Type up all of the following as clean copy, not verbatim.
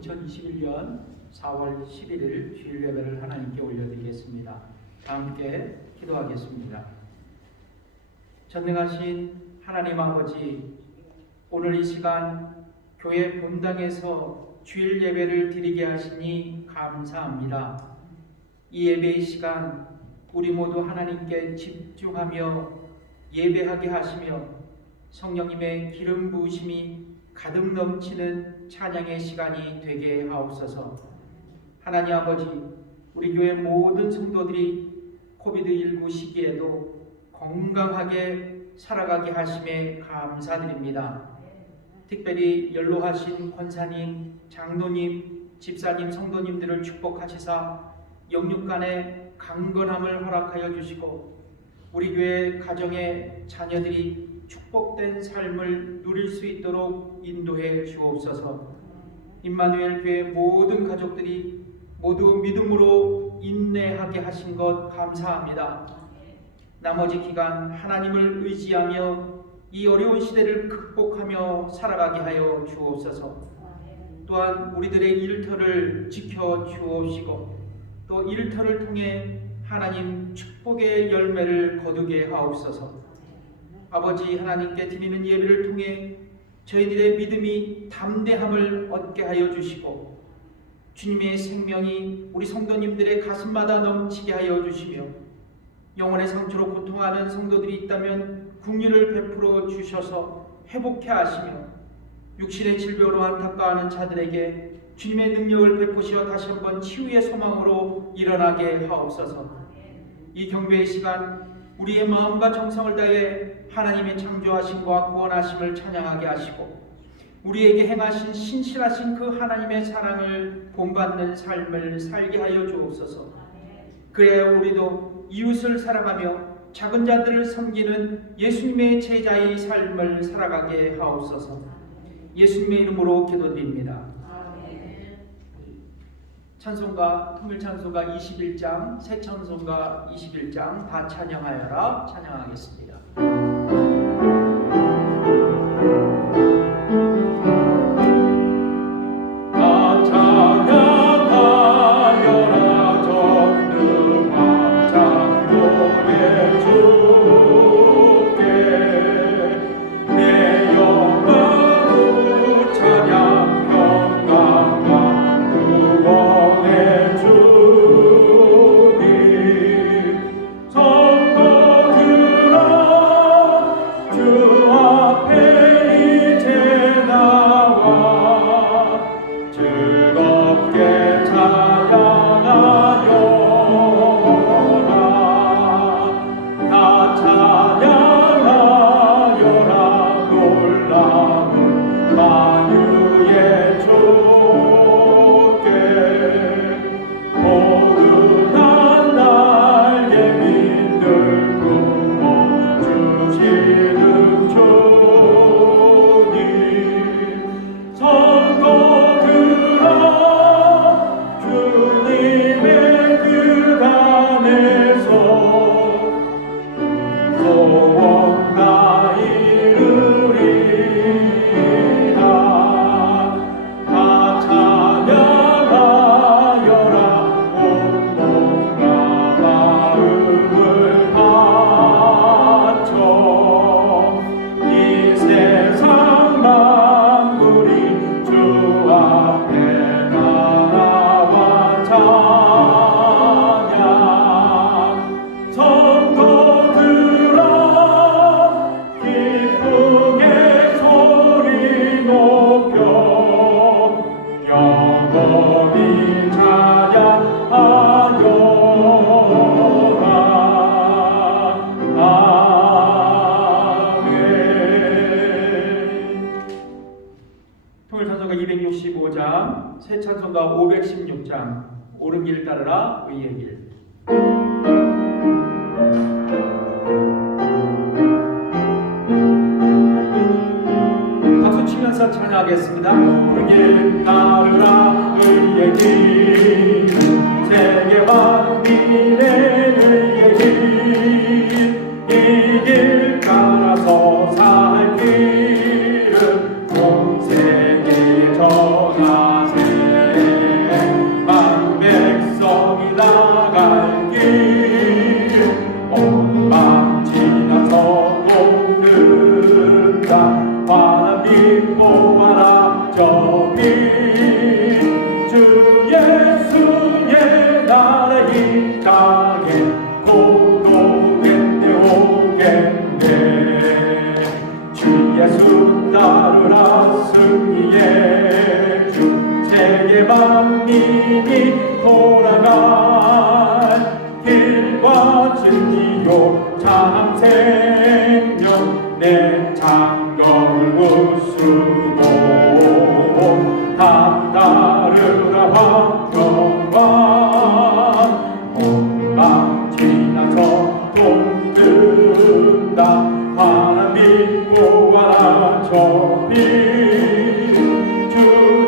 2021년 4월 11일 주일 예배를 하나님께 올려드리겠습니다. 함께 기도하겠습니다. 전능하신 하나님 아버지, 오늘 이 시간 교회 본당에서 주일 예배를 드리게 하시니 감사합니다. 이 예배의 시간 우리 모두 하나님께 집중하며 예배하게 하시며 성령님의 기름 부으심이 가득 넘치는 찬양의 시간이 되게 하옵소서. 하나님 아버지, 우리 교회 모든 성도들이 코비드19 시기에도 건강하게 살아가게 하심에 감사드립니다. 특별히 연로하신 권사님, 장로님, 집사님, 성도님들을 축복하시사 영육간의 강건함을 허락하여 주시고 우리 교회 가정의 자녀들이 축복된 삶을 누릴 수 있도록 인도해 주옵소서. 임마누엘 교회 모든 가족들이 모두 믿음으로 인내하게 하신 것 감사합니다. 나머지 기간 하나님을 의지하며 이 어려운 시대를 극복하며 살아가게 하여 주옵소서. 또한 우리들의 일터를 지켜 주옵시고 또 일터를 통해 하나님 축복의 열매를 거두게 하옵소서. 아버지, 하나님께 드리는 예배를 통해 저희들의 믿음이 담대함을 얻게 하여 주시고 주님의 생명이 우리 성도님들의 가슴마다 넘치게 하여 주시며 영혼의 상처로 고통하는 성도들이 있다면 긍휼을 베풀어 주셔서 회복케 하시며 육신의 질병으로 안타까워하는 자들에게 주님의 능력을 베푸시어 다시 한번 치유의 소망으로 일어나게 하옵소서. 이 경배의 시간 우리의 마음과 정성을 다해 하나님의 창조하심과 구원하심을 찬양하게 하시고 우리에게 행하신 신실하신 그 하나님의 사랑을 본받는 삶을 살게 하여 주옵소서. 그래야 우리도 이웃을 사랑하며 작은 자들을 섬기는 예수님의 제자의 삶을 살아가게 하옵소서. 예수님의 이름으로 기도드립니다. 찬송가, 통일찬송가 21장, 새찬송가 21장 다 찬양하여라 찬양하겠습니다. 통일찬송가 265장, 새찬송가 516장, 옳은 길 따르라 의의 길. 박수 치면서 찬양하겠습니다. 옳은 길 따르라 의의 길, 세계와 미래의 길, 이 길 따라서 살 길은 온 세계에 전하세. 생명 내 장경을 부수고 다따르라 화평과 온갖 지나서 돕는다 하나 믿고 와라 저비 주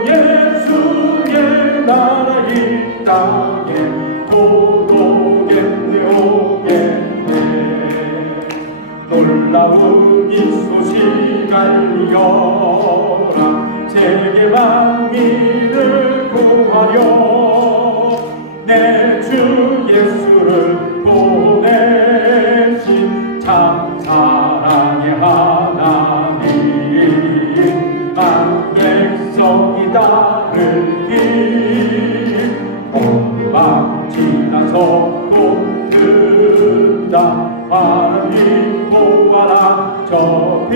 예수의 나라 이 땅에 오겠네 오겠네 놀라운 이 소식 알리어라 세계 만민을 구하려 내 주 예수를 보내신 참 사랑의 하나님 만 백성이 따르기 온막 지나서 돕는다 바람이 보아라 저비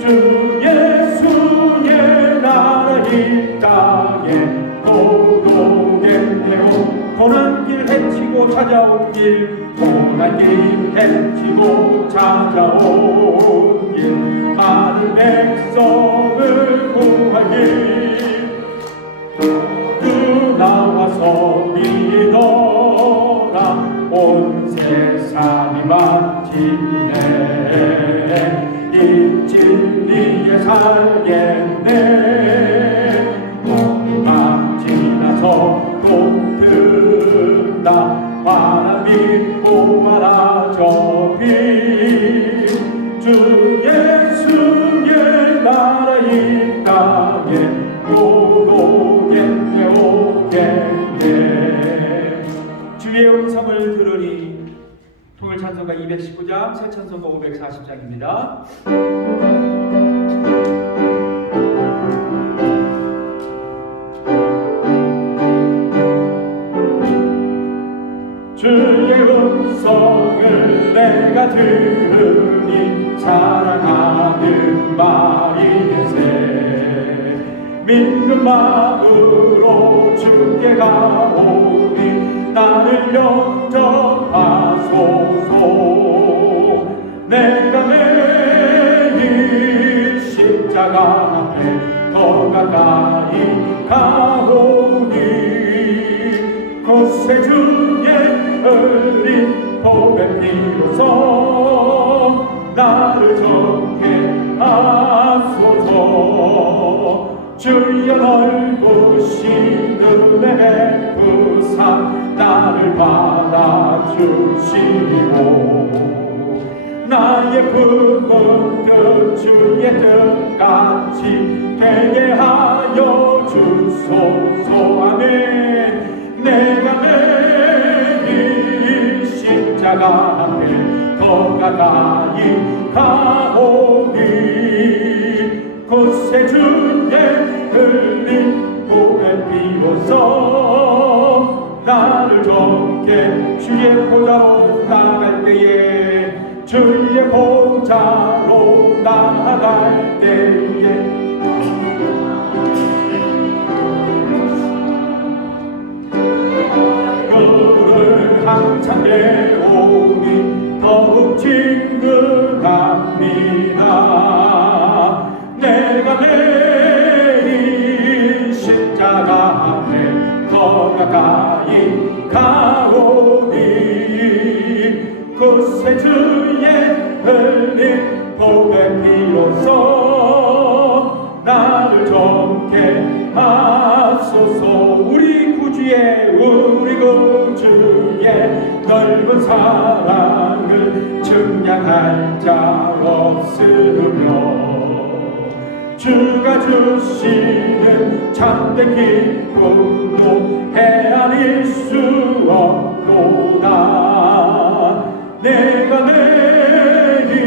주 예수의 나라 이 땅에 오겠네요 고난길 헤치고 찾아온 길 고난길 헤치고 찾아온 길 많은 백성을 구하길 그 나와서 믿어라 온 세상이 마침내 이 진리에 살겠네 온갖 지나서 돕는다 바람 믿고 말아 저비 주 예수의 나라 이 땅에 오겠네 오겠네 주의 음성을 들으니 통일찬송가 219장 새찬송가 540장입니다. 주의 음성을 내가 들으니 사랑하는 마리에세 믿는 마음으로 주께 가오니 나를 영접하소서 내가 매일 십자가 앞에 더 가까이 가오니 곳에 주의 흘린 복의 피로서 나를 정케 하소서 주여 넓으신 은혜 베푸사 나를 받아주시고 나의 품은 뜻 주의 뜻같이 되게 하여 주소서 아멘 내가 매일 십자가 앞에 더 가까이 가오니 곳에 주의 흘린 복의 피로서 나를 정케 주의 보좌로 나갈 때에 주의 보좌로 나갈 때에 그를 항상 내오니 더욱 친근합니다 내가 내린 십자가 앞에 더 가까이 가오니 곳에 주의 흘린 복의 피로서 나를 정케 하소서 우리 구주의 넓은 사랑을 증량할 자 없으며 주가 주시는 참된 기쁨도 헤아릴 수 없도다 내가 내린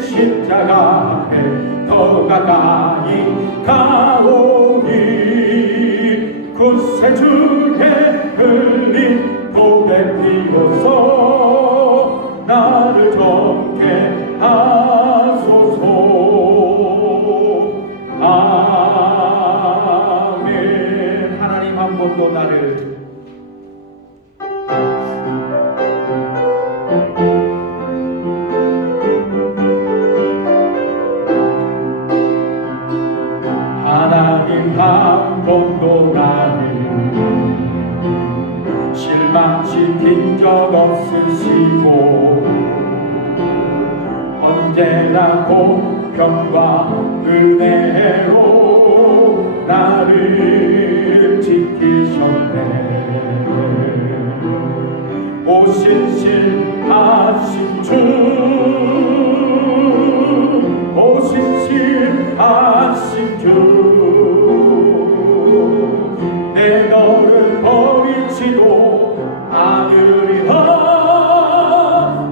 십자가 앞에 더 가까이 가오니 곳에 주의 흘린 복의 피로서 나를 정케 하소서 아멘 하나님 한 번도 나를 실망시킨 적 없으시고 언제나 공평과 은혜로 나를 지키셨네. 오 신실하신 주, 오 신실하신 주, 내 너를 버리지도 않으리라,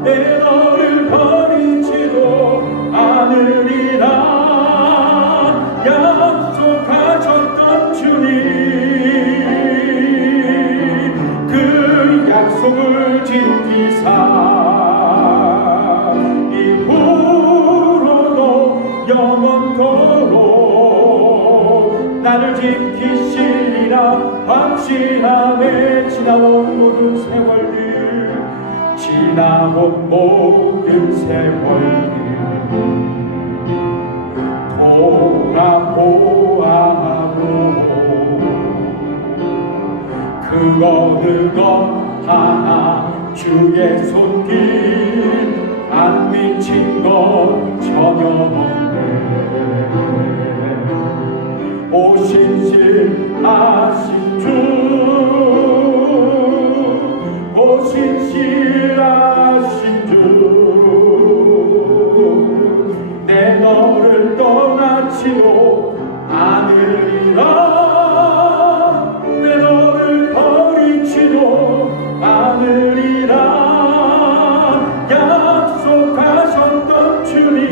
내 너를 버리지도 않으리라 약속하셨던 주님, 그 약속을 지키사 이후로도 영원토록 나를 지키시리라 확신함에 지나온 모든 세월들, 지나온 모든 세월들 돌아보아도 그 어느 것 하나 주의 손길 안 미친 것 전혀 없네. 오 신실하신 주, 오 신실하신 주, 내 너를 떠나지도 않으리라, 내 너를 버리지도 않으리라 약속하셨던 주님,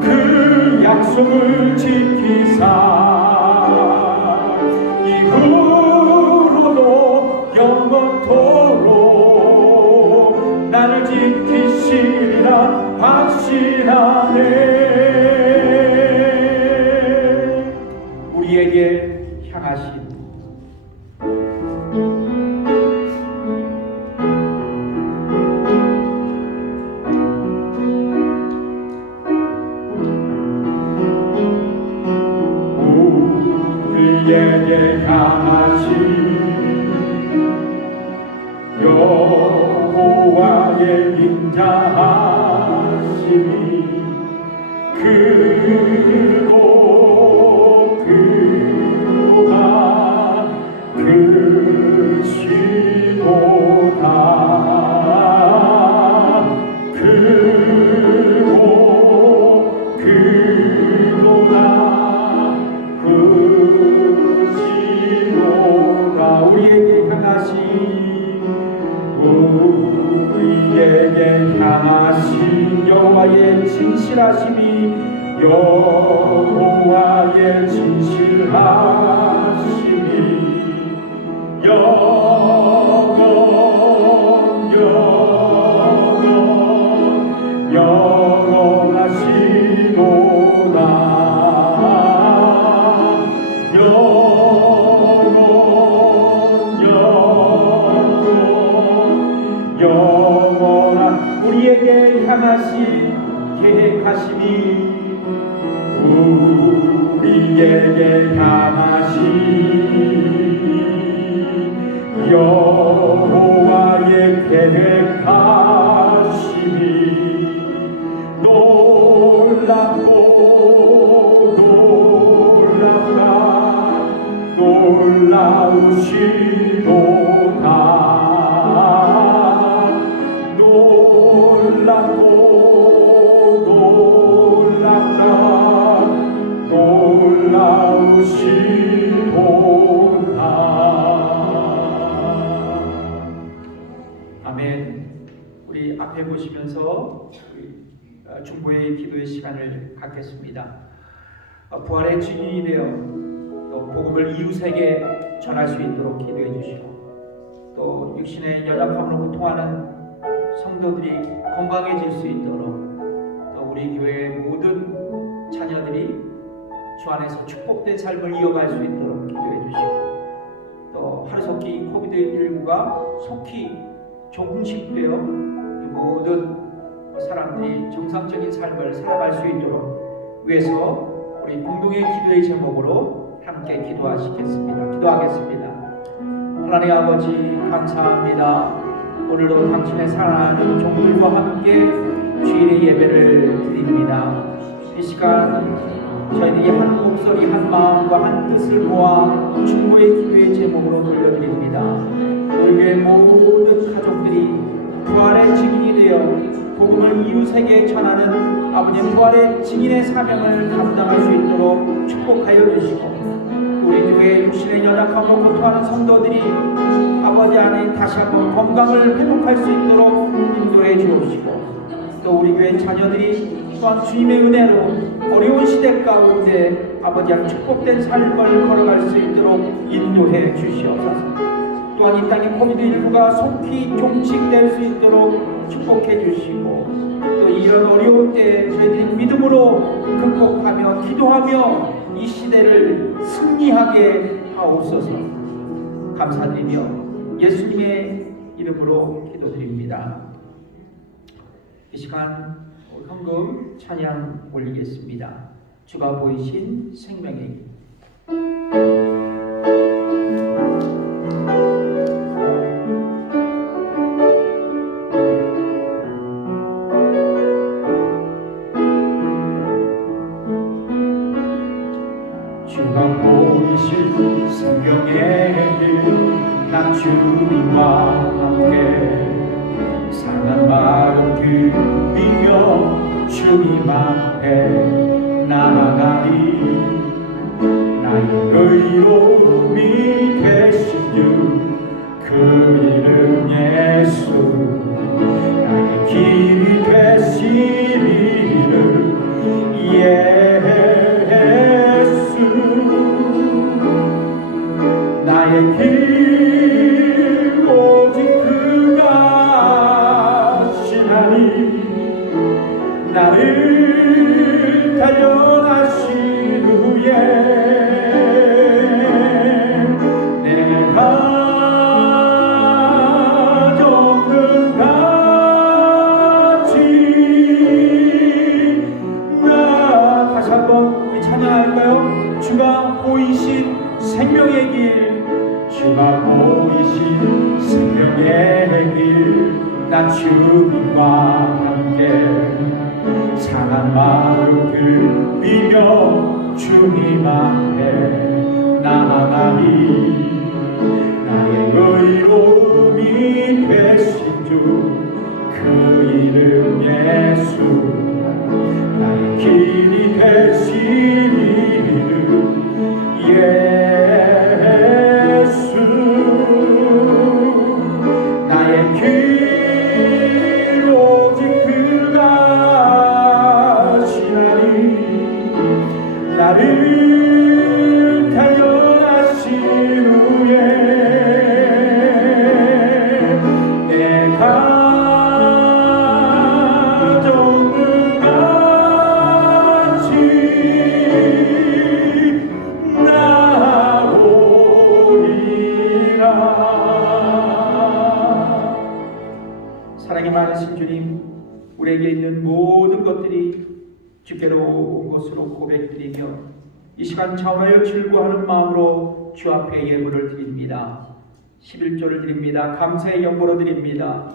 그 약속을 지키사 이후로도 영원토록 나를 지키시리라 확신하네. 우리에게 향하신 우리에게 향하신 여호와의 인자하심이 크고 크도다 크시도다 크고 크도다 크시도다. 우리에게 향하신 여호와의 진실하심이 여호와의 진실하심이 영원하시도다. 영원한 우리에게 향하신 계획하심이 우리에게 향하신 여호와의 계획하심이 놀랍고 놀랍다 놀라우시도다 놀랍고 놀랍다 놀라우시도다. 아멘. 우리 앞에 보시면서 중보의 기도의 시간을 갖겠습니다. 부활의 증인이 되어 또 복음을 이웃에게 전할 수 있도록 기도해 주시고 또 육신의 연약함으로 고통하는 성도들이 건강해질 수 있도록 또 우리 교회의 모든 자녀들이 주 안에서 축복된 삶을 이어갈 수 있도록 기도해 주시고 또 하루속히 코비드19가 속히 종식되어 모든 사람들이 정상적인 삶을 살아갈 수 있도록 위해서 우리 공동의 기도의 제목으로 함께 기도하시겠습니다. 기도하겠습니다. 하나님 아버지 감사합니다. 오늘도 당신의 사랑하는 종들과 함께 주일의 예배를 드립니다. 이 시간 저희들이 한 목소리 한 마음과 한 뜻을 모아 충고의 기도의 제목으로 돌려드립니다. 우리 교회 모든 가족들이 부활의 증인이 되어 복음을 이웃에게 전하는 아버지의 부활의 증인의 사명을 감당할 수 있도록 축복하여 주시고, 우리 교회 육신의 연약함으로 고통하는 성도들이 아버지 안에 다시 한번 건강을 회복할 수 있도록 인도해 주옵시고, 또 우리 교회 자녀들이 또한 주님의 은혜로 어려운 시대 가운데 아버지와 축복된 삶을 걸어갈 수 있도록 인도해 주시옵소서. 또한 이 땅의 코비드19가 속히 종식될 수 있도록 축복해 주시고, 또 이런 어려운 때에 저희들이 믿음으로 극복하며 기도하며 이 시대를 승리하게 하옵소서. 감사드리며 예수님의 이름으로 기도드립니다. 이 시간 헌금 찬양 올리겠습니다. 주가 보이신 생명의 길. 주가 보이신 생명의 길, 나 주님과 함께 상한 마음 들이며 주님 앞에 나아가리. 나의 의로움이 되신 주 그 이름 예수, 나의 길이 되신 이름 예수. 나의 길 오직 그가 아시나니. 나를 단련하신 후에 내 가족은 같이. 나 다시 한번 우리 찬양할까요? 주가 보이신 생명의 길, 주가 보이신 생명의 길, 나 주님과 함께 상한 마음 들이며 주님 앞에 나아가리. 나의 의로움이 되신 주 그 이름 예수, 나의 길이 되신 이름 예수. 나의 길 오직 그가 아시나니. 나를 단련하신 후에 내 가족은 같이 나오리라. 사랑이 많으신 주님, 우리에게 있는 모든 것들이 주께로 온 것으로 고백드리며 이 시간 차원하여 즐거워하는 마음으로 주 앞에 예물을 드립니다. 11조를 드립니다. 감사의 연보로 드립니다.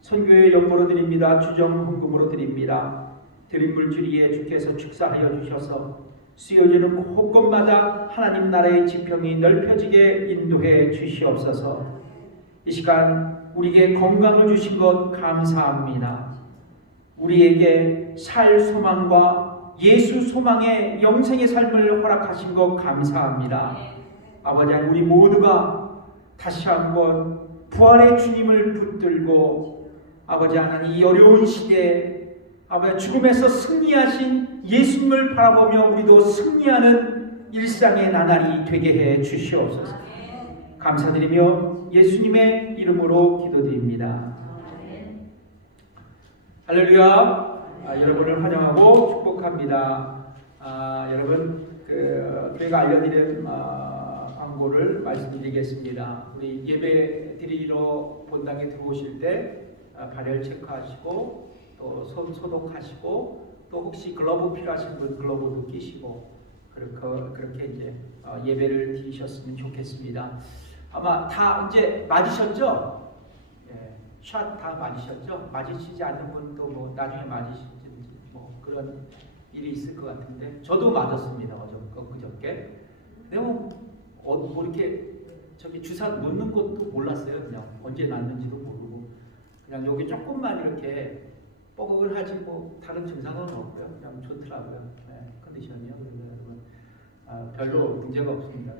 선교의 연보로 드립니다. 주정 헌금으로 드립니다. 드린 물주리에 주께서 축사하여 주셔서 쓰여지는 곳곳마다 하나님 나라의 지평이 넓혀지게 인도해 주시옵소서. 이 시간 우리에게 건강을 주신 것 감사합니다. 우리에게 살 소망과 예수 소망의 영생의 삶을 허락하신 것 감사합니다. 아버지 하나님, 우리 모두가 다시 한번 부활의 주님을 붙들고 아버지 하나님 이 어려운 시대에 아버지 죽음에서 승리하신 예수님을 바라보며 우리도 승리하는 일상의 나날이 되게 해 주시옵소서. 감사드리며 예수님의 이름으로 기도드립니다. 할렐루야. 여러분을 환영하고 축복합니다. 여러분 저희가 알려드린 광고를 말씀드리겠습니다. 우리 예배 드리러 본당에 들어오실 때 발열 체크하시고 또 손 소독하시고 또 혹시 글러브 필요하신 분 글러브도 끼시고 그렇게 이제 예배를 드리셨으면 좋겠습니다. 아마 다 이제 맞으셨죠? 예, 샷 다 맞으셨죠? 맞으시지 않는 분도 뭐 나중에 맞으실지 뭐 그런 일이 있을 것 같은데 저도 맞았습니다. 그저께. 근데 뭐 이렇게 저기 주사 놓는 것도 몰랐어요. 그냥 언제 놨는지도 모르고 그냥 여기 조금만 이렇게 뻐근하지 뭐 다른 증상은 없고요. 그냥 좋더라고요. 네, 컨디션이요. 그래서 여러분 별로 문제가 없습니다.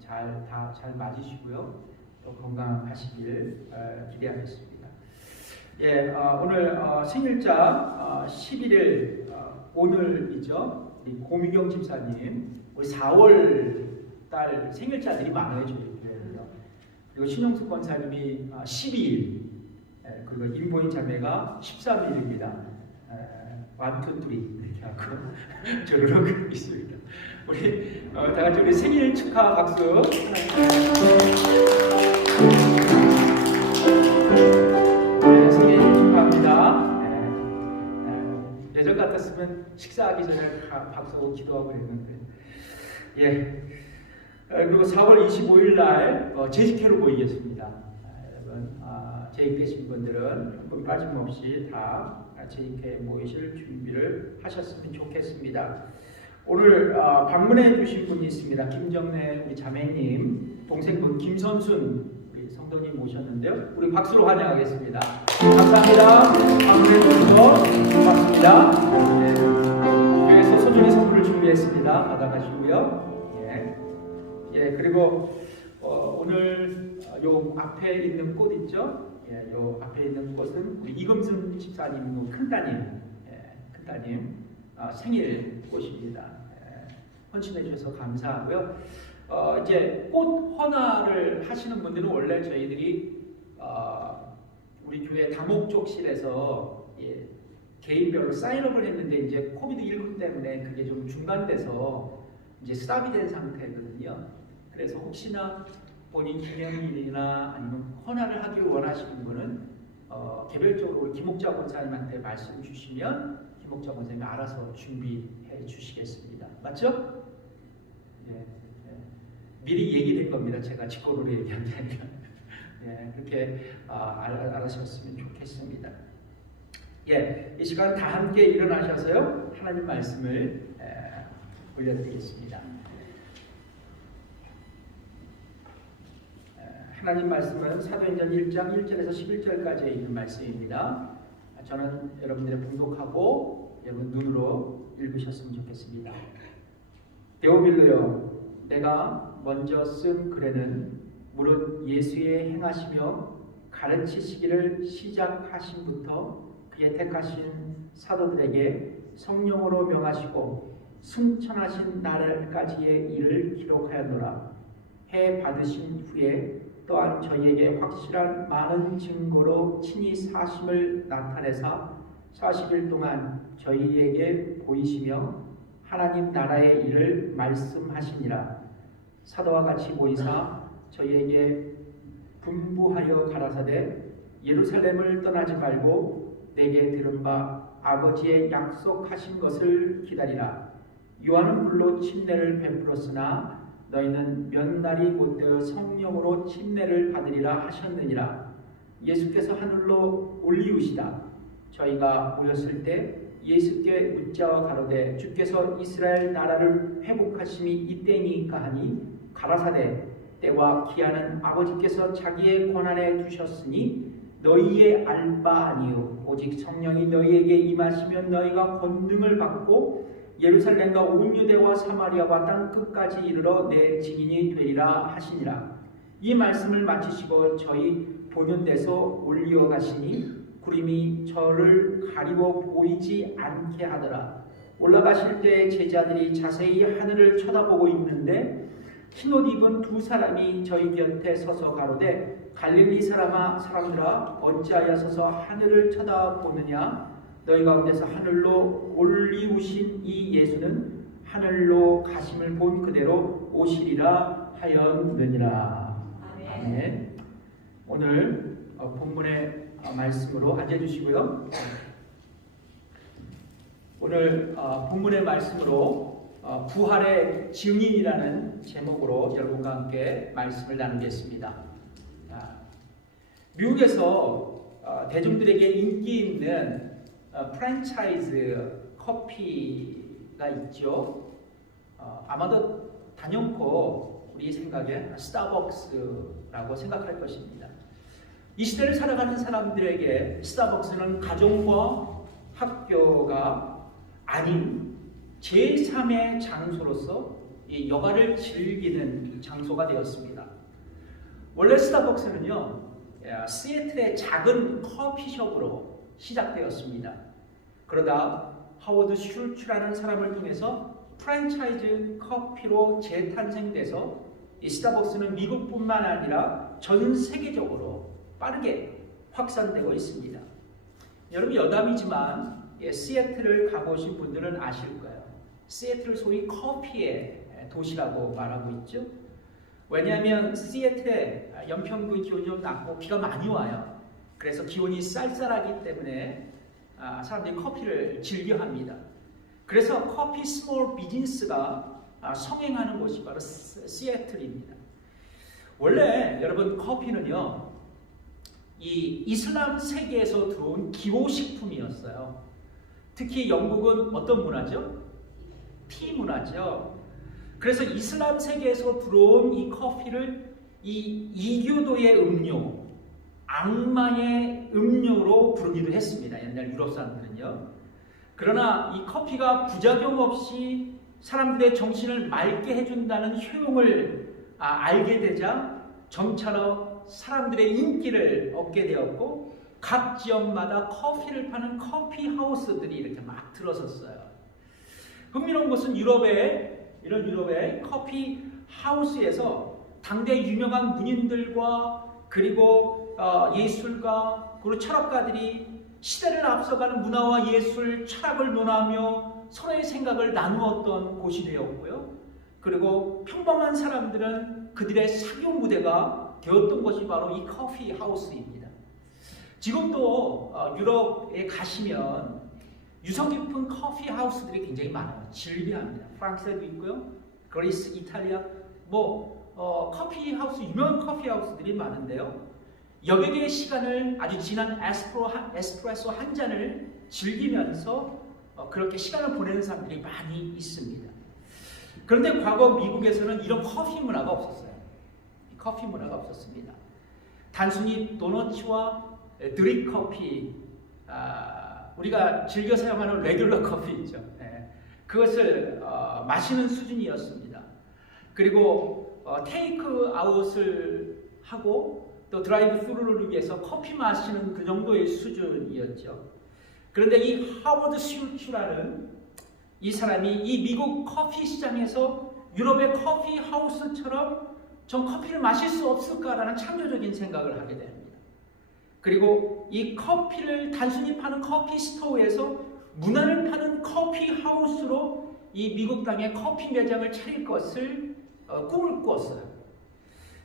잘 맞으시고요. 또 건강하시길 기대하겠습니다. 예, 오늘 생일자 11일 오늘이죠. 우리 고미경 집사님 우리 4월 달 생일자들이 많아요. 저희 교회는요. 그리고 신용숙 권사님이 12일 그리고 임보인 자매가 13일입니다. 1, 2, 3 이렇게 하고 저러고 있습니다. 우리 다 같이 우리 생일 축하 박수. 네, 생일 축하합니다. 예전 같았으면 식사하기 전에 박수 기도하고 그랬는데, 예. 그리고 4월 25일 날 재직회로 모이겠습니다. 여러분 재직되신 분들은 한 분 빠짐없이 다 재직회 모이실 준비를 하셨으면 좋겠습니다. 오늘 방문해 주신 분이 있습니다. 김정래 우리 자매님 동생분 김선순 우리 성도님 모셨는데요. 우리 박수로 환영하겠습니다. 감사합니다. 방문해 주셔서 고맙습니다. 네. 교회에서 소정의 선물을 준비했습니다. 받아가시고요. 예, 그리고 오늘 요 앞에 있는 꽃 있죠? 예, 요 앞에 있는 꽃은 우리 이금순 집사님 큰따님, 큰따님 생일 꽃입니다. 헌신해 주셔서 감사하고요. 이제 꽃 헌화를 하시는 분들은 원래 저희들이 우리 교회 다목적실에서 개인별로 사인업을 했는데 이제 코비드 19 때문에 그게 좀 중단돼서 이제 스탑이 된 상태거든요. 그래서 혹시나 본인 기념일이나 아니면 헌화를 하기를 원하시는 분은 개별적으로 우리 김옥자 권사님한테 말씀 주시면 김옥자 권사님이 알아서 준비해 주시겠습니다. 맞죠? 예. 미리 얘기된 겁니다. 제가 직권으로 얘기한 게 아니라. 예, 그렇게 알아셨으면 좋겠습니다. 예, 이 시간 다 함께 일어나셔서요 하나님 말씀을 올려드리겠습니다. 하나님 말씀은 사도행전 1장 1절에서 11절까지 있는 말씀입니다. 저는 여러분들의 봉독하고 여러분 눈으로 읽으셨으면 좋겠습니다. 데오빌로여, 내가 먼저 쓴 글에는 무릇 예수의 행하시며 가르치시기를 시작하신부터 그의 택하신 사도들에게 성령으로 명하시고 승천하신 날까지의 일을 기록하였노라. 해 받으신 후에 또한 저희에게 확실한 많은 증거로 친히 사심을 나타내사 40일 동안 저희에게 보이시며 하나님 나라의 일을 말씀하시니라. 사도와 같이 보이사 저희에게 분부하여 가라사대 예루살렘을 떠나지 말고 내게 들은 바 아버지의 약속하신 것을 기다리라. 요한은 불로 침례를 베풀었으나 너희는 몇 날이 못되어 성령으로 침례를 받으리라 하셨느니라. 예수께서 하늘로 올리우시다. 저희가 모였을 때 예수께 묻자와 가로되 주께서 이스라엘 나라를 회복하심이 이때니까 하니 가라사대 때와 기한은 아버지께서 자기의 권한에 두셨으니 너희의 알 바 아니요 오직 성령이 너희에게 임하시면 너희가 권능을 받고 예루살렘과 온 유대와 사마리아와 땅 끝까지 이르러 내 증인이 되리라 하시니라. 이 말씀을 마치시고 저희 보는 데서 올리어 가시니 구름이 저를 가리워 보이지 않게 하더라. 올라가실 때 제자들이 자세히 하늘을 쳐다보고 있는데 흰옷 입은 두 사람이 저희 곁에 서서 가로되 갈릴리 사람들아 어찌하여 서서 하늘을 쳐다보느냐. 너희 가운데서 하늘로 올리우신 이 예수는 하늘로 가심을 본 그대로 오시리라 하였느니라. 아멘. 오늘 본문의 말씀으로 앉아주시고요. 오늘 본문의 말씀으로 부활의 증인이라는 제목으로 여러분과 함께 말씀을 나누겠습니다. 미국에서 대중들에게 인기 있는 프랜차이즈 커피가 있죠. 아마도 단연코 우리 생각에 스타벅스라고 생각할 것입니다. 이 시대를 살아가는 사람들에게 스타벅스는 가정과 학교가 아닌 제3의 장소로서 이 여가를 즐기는 장소가 되었습니다. 원래 스타벅스는요, 시애틀의 작은 커피숍으로 시작되었습니다. 그러다 하워드 슐츠라는 사람을 통해서 프랜차이즈 커피로 재탄생돼서 이 스타벅스는 미국뿐만 아니라 전 세계적으로 빠르게 확산되고 있습니다. 여러분 여담이지만 시애틀을 가보신 분들은 아실 거예요. 시애틀을 소위 커피의 도시라고 말하고 있죠. 왜냐하면 시애틀에 연평균 기온이 좀 낮고 비가 많이 와요. 그래서 기온이 쌀쌀하기 때문에 사람들이 커피를 즐겨합니다. 그래서 커피 스몰 비즈니스가 성행하는 곳이 바로 시애틀입니다. 원래 여러분 커피는요, 이 이슬람 세계에서 들어온 기호식품이었어요. 특히 영국은 어떤 문화죠? 티 문화죠. 그래서 이슬람 세계에서 들어온 이 커피를 이 이교도의 음료, 악마의 음료로 부르기도 했습니다. 옛날 유럽 사람들은요. 그러나 이 커피가 부작용 없이 사람들의 정신을 맑게 해준다는 효용을 알게 되자 점차로 사람들의 인기를 얻게 되었고 각 지역마다 커피를 파는 커피 하우스들이 이렇게 막 들어섰어요. 흥미로운 것은 이런 유럽의 커피 하우스에서 당대 유명한 문인들과 그리고 예술가 그리고 철학가들이 시대를 앞서가는 문화와 예술, 철학을 논하며 서로의 생각을 나누었던 곳이 되었고요. 그리고 평범한 사람들은 그들의 사교 무대가 되었던 것이 바로 이 커피 하우스입니다. 지금도 유럽에 가시면 유서 깊은 커피 하우스들이 굉장히 많아요. 즐비합니다. 프랑스에도 있고요. 그리스, 이탈리아, 커피 하우스, 유명한 커피 하우스들이 많은데요. 여백의 시간을 아주 진한 에스프레소 한 잔을 즐기면서 그렇게 시간을 보내는 사람들이 많이 있습니다. 그런데 과거 미국에서는 이런 커피 문화가 없었어요. 커피 문화가 없었습니다. 단순히 도너츠와 드립 커피, 우리가 즐겨 사용하는 레귤러 커피 있죠. 그것을 마시는 수준이었습니다. 그리고 테이크 아웃을 하고 또 드라이브 스루를 위해서 커피 마시는 그 정도의 수준이었죠. 그런데 이 하워드 슐츠라는 이 사람이 이 미국 커피 시장에서 유럽의 커피 하우스처럼 전 커피를 마실 수 없을까라는 창조적인 생각을 하게 됩니다. 그리고 이 커피를 단순히 파는 커피 스토어에서 문화를 파는 커피 하우스로 이 미국 땅에 커피 매장을 차릴 것을 꿈을 꾸었어요.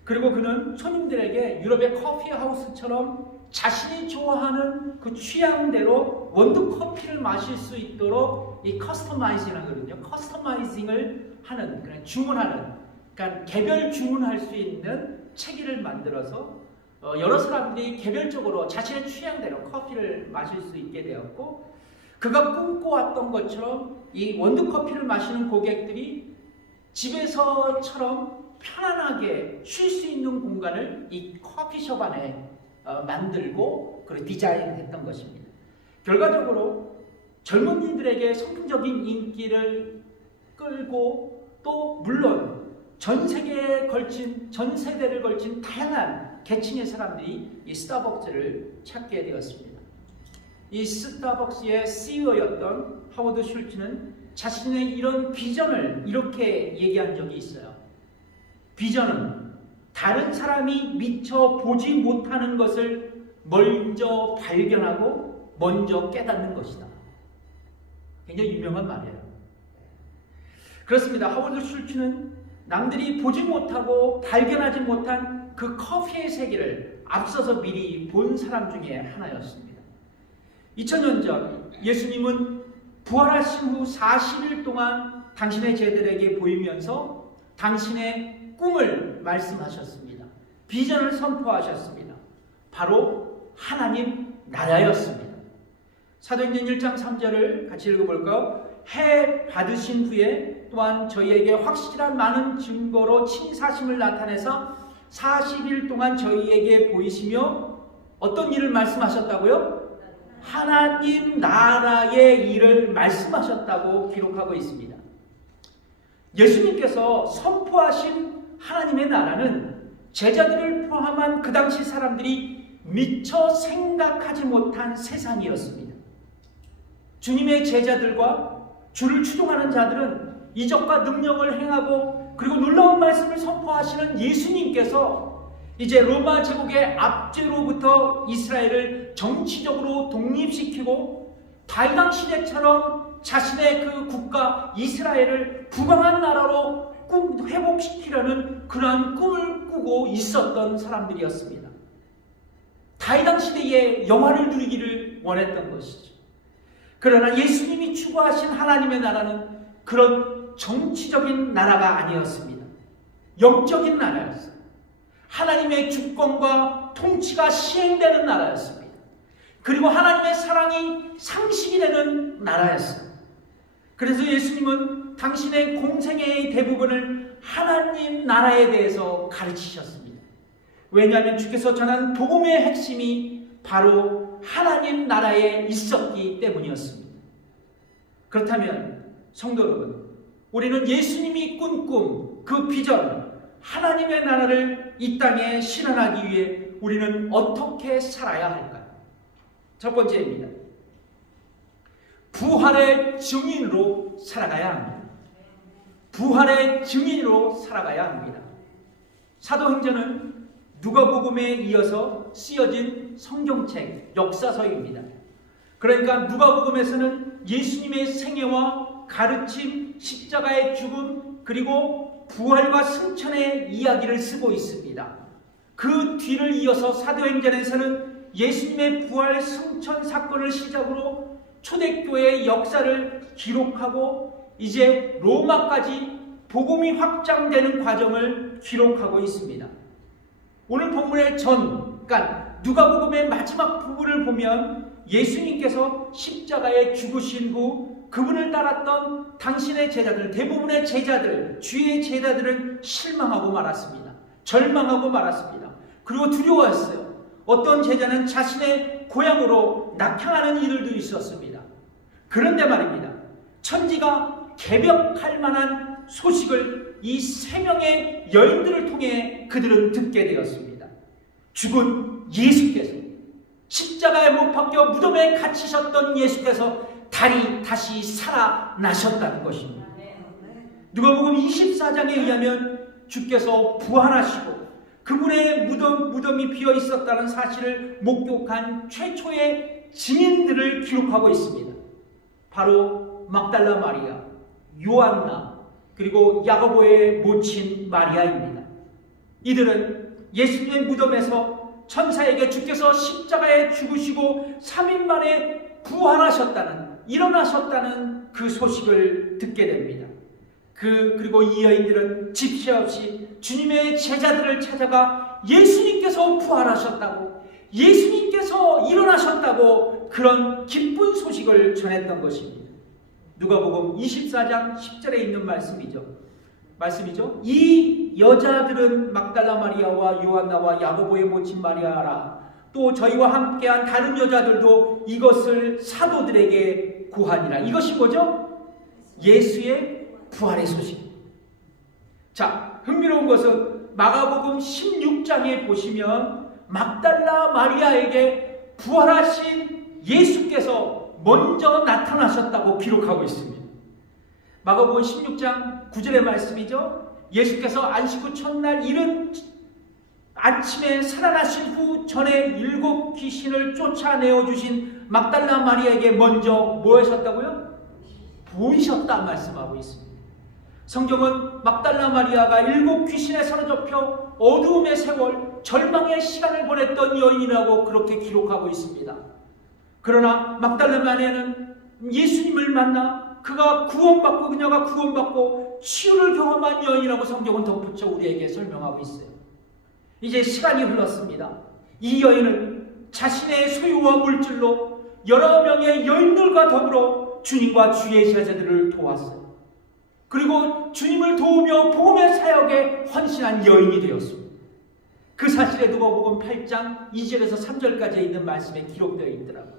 그리고 그는 손님들에게 유럽의 커피 하우스처럼 자신이 좋아하는 그 취향대로 원두 커피를 마실 수 있도록 이 커스터마이징을 하는, 그냥 주문하는, 그러니까 개별 주문할 수 있는 체계를 만들어서 여러 사람들이 개별적으로 자신의 취향대로 커피를 마실 수 있게 되었고, 그가 꿈꿔왔던 것처럼 이 원두 커피를 마시는 고객들이 집에서처럼 편안하게 쉴 수 있는 공간을 이 커피숍 안에 만들고 그리고 디자인했던 것입니다. 결과적으로 젊은이들에게 선풍적인 인기를 끌고 또 물론 전 세대를 걸친 다양한 계층의 사람들이 이 스타벅스를 찾게 되었습니다. 이 스타벅스의 CEO였던 하워드 슐츠는 자신의 이런 비전을 이렇게 얘기한 적이 있어요. 비전은 다른 사람이 미처 보지 못하는 것을 먼저 발견하고 먼저 깨닫는 것이다. 굉장히 유명한 말이에요. 그렇습니다. 하워드 슐츠는 남들이 보지 못하고 발견하지 못한 그 커피의 세계를 앞서서 미리 본 사람 중에 하나였습니다. 2000년 전 예수님은 부활하신 후 40일 동안 당신의 제자들에게 보이면서 당신의 꿈을 말씀하셨습니다. 비전을 선포하셨습니다. 바로 하나님 나라였습니다. 사도행전 1장 3절을 같이 읽어볼까요? 해 받으신 후에 또한 저희에게 확실한 많은 증거로 친사심을 나타내서 40일 동안 저희에게 보이시며 어떤 일을 말씀하셨다고요? 하나님 나라의 일을 말씀하셨다고 기록하고 있습니다. 예수님께서 선포하신 하나님의 나라는 제자들을 포함한 그 당시 사람들이 미처 생각하지 못한 세상이었습니다. 주님의 제자들과 주를 추종하는 자들은 이적과 능력을 행하고 그리고 놀라운 말씀을 선포하시는 예수님께서 이제 로마 제국의 압제로부터 이스라엘을 정치적으로 독립시키고 다윗왕 시대처럼 자신의 그 국가 이스라엘을 부강한 나라로 회복시키려는 그러한 꿈을 꾸고 있었던 사람들이었습니다. 다윗왕 시대의 영화를 누리기를 원했던 것이죠. 그러나 예수님이 추구하신 하나님의 나라는 그런 정치적인 나라가 아니었습니다. 영적인 나라였어요. 하나님의 주권과 통치가 시행되는 나라였습니다. 그리고 하나님의 사랑이 상식이 되는 나라였어요. 그래서 예수님은 당신의 공생애의 대부분을 하나님 나라에 대해서 가르치셨습니다. 왜냐하면 주께서 전한 복음의 핵심이 바로 하나님 나라에 있었기 때문이었습니다. 그렇다면 성도 여러분, 우리는 예수님이 꾼 꿈, 그 비전, 하나님의 나라를 이 땅에 실현하기 위해 우리는 어떻게 살아야 할까요? 첫 번째입니다. 부활의 증인으로 살아가야 합니다. 부활의 증인으로 살아가야 합니다. 사도행전은 누가복음에 이어서 쓰여진 성경책, 역사서입니다. 그러니까 누가복음에서는 예수님의 생애와 가르침, 십자가의 죽음, 그리고 부활과 승천의 이야기를 쓰고 있습니다. 그 뒤를 이어서 사도행전에서는 예수님의 부활 승천 사건을 시작으로 초대교회의 역사를 기록하고 이제 로마까지 복음이 확장되는 과정을 기록하고 있습니다. 오늘 본문의 그러니까 누가복음의 마지막 부분을 보면 예수님께서 십자가에 죽으신 후 그분을 따랐던 당신의 제자들, 대부분의 제자들, 주의 제자들은 실망하고 말았습니다. 절망하고 말았습니다. 그리고 두려워했어요. 어떤 제자는 자신의 고향으로 낙향하는 일들도 있었습니다. 그런데 말입니다. 천지가 개벽할 만한 소식을 이 세 명의 여인들을 통해 그들은 듣게 되었습니다. 죽은 예수께서, 십자가에 못 박혀 무덤에 갇히셨던 예수께서 다시 살아나셨다는 것입니다. 누가복음 24장에 의하면 주께서 부활하시고 그분의 무덤이 비어 있었다는 사실을 목격한 최초의 증인들을 기록하고 있습니다. 바로 막달라 마리아, 요한나, 그리고 야고보의 모친 마리아입니다. 이들은 예수님의 무덤에서 천사에게 주께서 십자가에 죽으시고 3일 만에 부활하셨다는, 일어나셨다는 그 소식을 듣게 됩니다. 그리고 이 여인들은 집시 없이 주님의 제자들을 찾아가 예수님께서 부활하셨다고, 예수님께서 일어나셨다고 그런 기쁜 소식을 전했던 것입니다. 누가복음 24장 10절에 있는 말씀이죠. 이 여자들은 막달라 마리아와 요한나와 야고보의 모친 마리아라. 또 저희와 함께한 다른 여자들도 이것을 사도들에게 고하니라. 이것이 뭐죠? 예수의 부활의 소식. 자, 흥미로운 것은 마가복음 16장에 보시면 막달라 마리아에게 부활하신 예수께서 먼저 나타나셨다고 기록하고 있습니다. 마가복음 16장 9절의 말씀이죠. 예수께서 안식 후 첫날 이른 아침에 살아나신 후 전에 7 귀신을 쫓아내어 주신 막달라 마리아에게 먼저 뭐 하셨다고요? 보이셨다 말씀하고 있습니다. 성경은 막달라 마리아가 7 귀신에 사로잡혀 어두움의 세월, 절망의 시간을 보냈던 여인이라고 그렇게 기록하고 있습니다. 그러나 막달라 마리아는 예수님을 만나 그녀가 구원받고 치유를 경험한 여인이라고 성경은 덧붙여 우리에게 설명하고 있어요. 이제 시간이 흘렀습니다. 이 여인은 자신의 소유와 물질로 여러 명의 여인들과 더불어 주님과 주의 제자들을 도왔어요. 그리고 주님을 도우며 복음의 사역에 헌신한 여인이 되었습니다. 그 사실에 누가복음 8장 2절에서 3절까지 있는 말씀에 기록되어 있더라고요.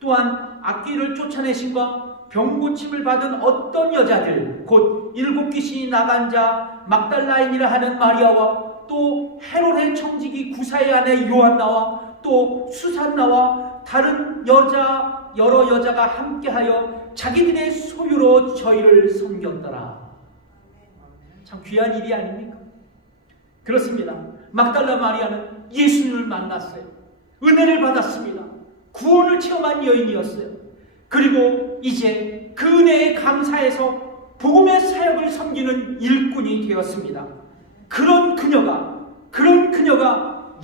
또한 악귀를 쫓아내심과 병고침을 받은 어떤 여자들, 곧 7귀신이 나간 자 막달라인이라 하는 마리아와 또 헤롯의 청지기 구사의 아내 요한나와 또 수산나와 다른 여러 여자가 함께하여 자기들의 소유로 저희를 섬겼더라. 참 귀한 일이 아닙니까? 그렇습니다. 막달라 마리아는 예수님을 만났어요. 은혜를 받았습니다. 구원을 체험한 여인이었어요. 그리고 이제 그 은혜에 감사해서 복음의 사역을 섬기는 일꾼이 되었습니다. 그런 그녀가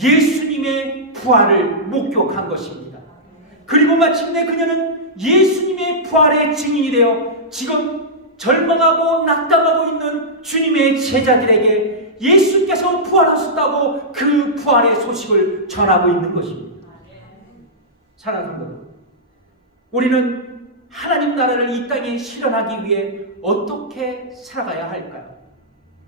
예수님의 부활을 목격한 것입니다. 그리고 마침내 그녀는 예수님의 부활의 증인이 되어 지금 절망하고 낙담하고 있는 주님의 제자들에게 예수께서 부활하셨다고 그 부활의 소식을 전하고 있는 것입니다. 사랑하는 성도, 우리는 하나님 나라를 이 땅에 실현하기 위해 어떻게 살아가야 할까요?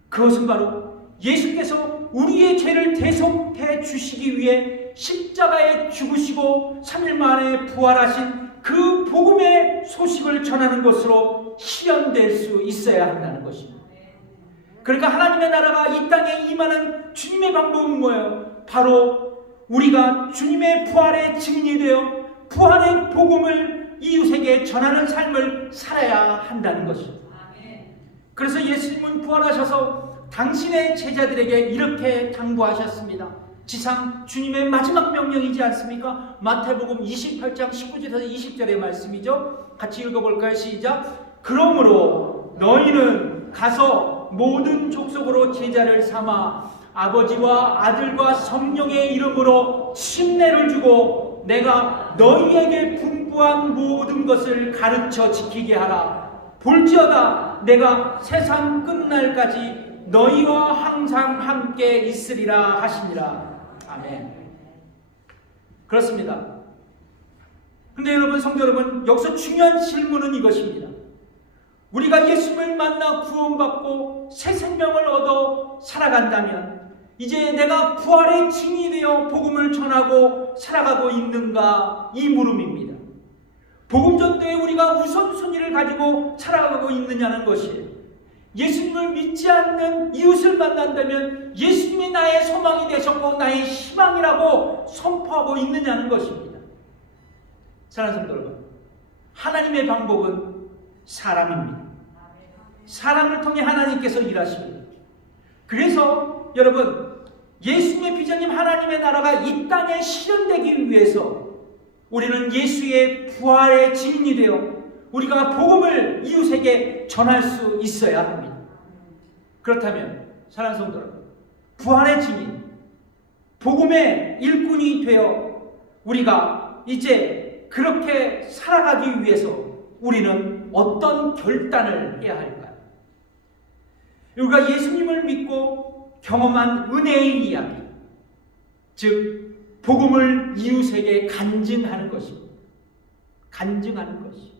그것은 바로 예수께서 우리의 죄를 대속해 주시기 위해 십자가에 죽으시고 3일 만에 부활하신 그 복음의 소식을 전하는 것으로 실현될 수 있어야 한다는 것입니다. 그러니까 하나님의 나라가 이 땅에 임하는 주님의 방법은 뭐예요? 바로 우리가 주님의 부활의 증인이 되어 부활의 복음을 이웃에게 전하는 삶을 살아야 한다는 것입니다. 그래서 예수님은 부활하셔서 당신의 제자들에게 이렇게 당부하셨습니다. 지상 주님의 마지막 명령이지 않습니까? 마태복음 28장 19절에서 20절의 말씀이죠. 같이 읽어볼까요? 시작. 그러므로 너희는 가서 모든 족속으로 제자를 삼아 아버지와 아들과 성령의 이름으로 침례를 주고 내가 너희에게 분부한 모든 것을 가르쳐 지키게 하라. 볼지어다 내가 세상 끝날까지 너희와 항상 함께 있으리라 하시니라. 아멘. 그렇습니다. 근데 여러분, 성도 여러분, 여기서 중요한 질문은 이것입니다. 우리가 예수님을 만나 구원받고 새 생명을 얻어 살아간다면 이제 내가 부활의 증인이 되어 복음을 전하고 살아가고 있는가? 이 물음입니다. 복음 전도에 우리가 우선순위를 가지고 살아가고 있느냐는 것이에요. 예수님을 믿지 않는 이웃을 만난다면 예수님이 나의 소망이 되셨고 나의 희망이라고 선포하고 있느냐는 것입니다. 사랑하는 성도 여러분, 하나님의 방법은 사람입니다. 사람을 통해 하나님께서 일하십니다. 그래서 여러분, 예수님의 비전인 하나님의 나라가 이 땅에 실현되기 위해서 우리는 예수의 부활의 증인이 되어 우리가 복음을 이웃에게 전할 수 있어야 합니다. 그렇다면 사랑하는 성도 여러분, 부활의 증인, 복음의 일꾼이 되어 우리가 이제 그렇게 살아가기 위해서 우리는 어떤 결단을 해야 할까요? 우리가 예수님을 믿고 경험한 은혜의 이야기, 즉 복음을 이웃에게 간증하는 것입니다. 간증하는 것이.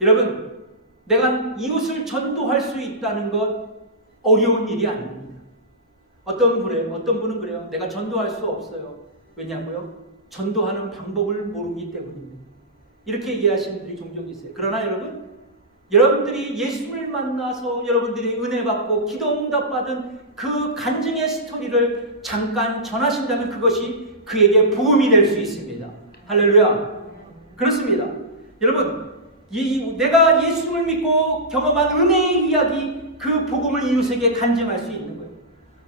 여러분, 내가 이웃을 전도할 수 있다는 것 어려운 일이 아닙니다. 어떤 분은 그래요. 내가 전도할 수 없어요. 왜냐고요? 전도하는 방법을 모르기 때문입니다. 이렇게 얘기하시는 분들이 종종 있어요. 그러나 여러분들이 예수를 만나서 여러분들이 은혜 받고 기도 응답 받은 그 간증의 스토리를 잠깐 전하신다면 그것이 그에게 복음이 될 수 있습니다. 할렐루야. 그렇습니다. 여러분, 내가 예수를 믿고 경험한 은혜의 이야기, 그 복음을 이웃에게 간증할 수 있는 거예요.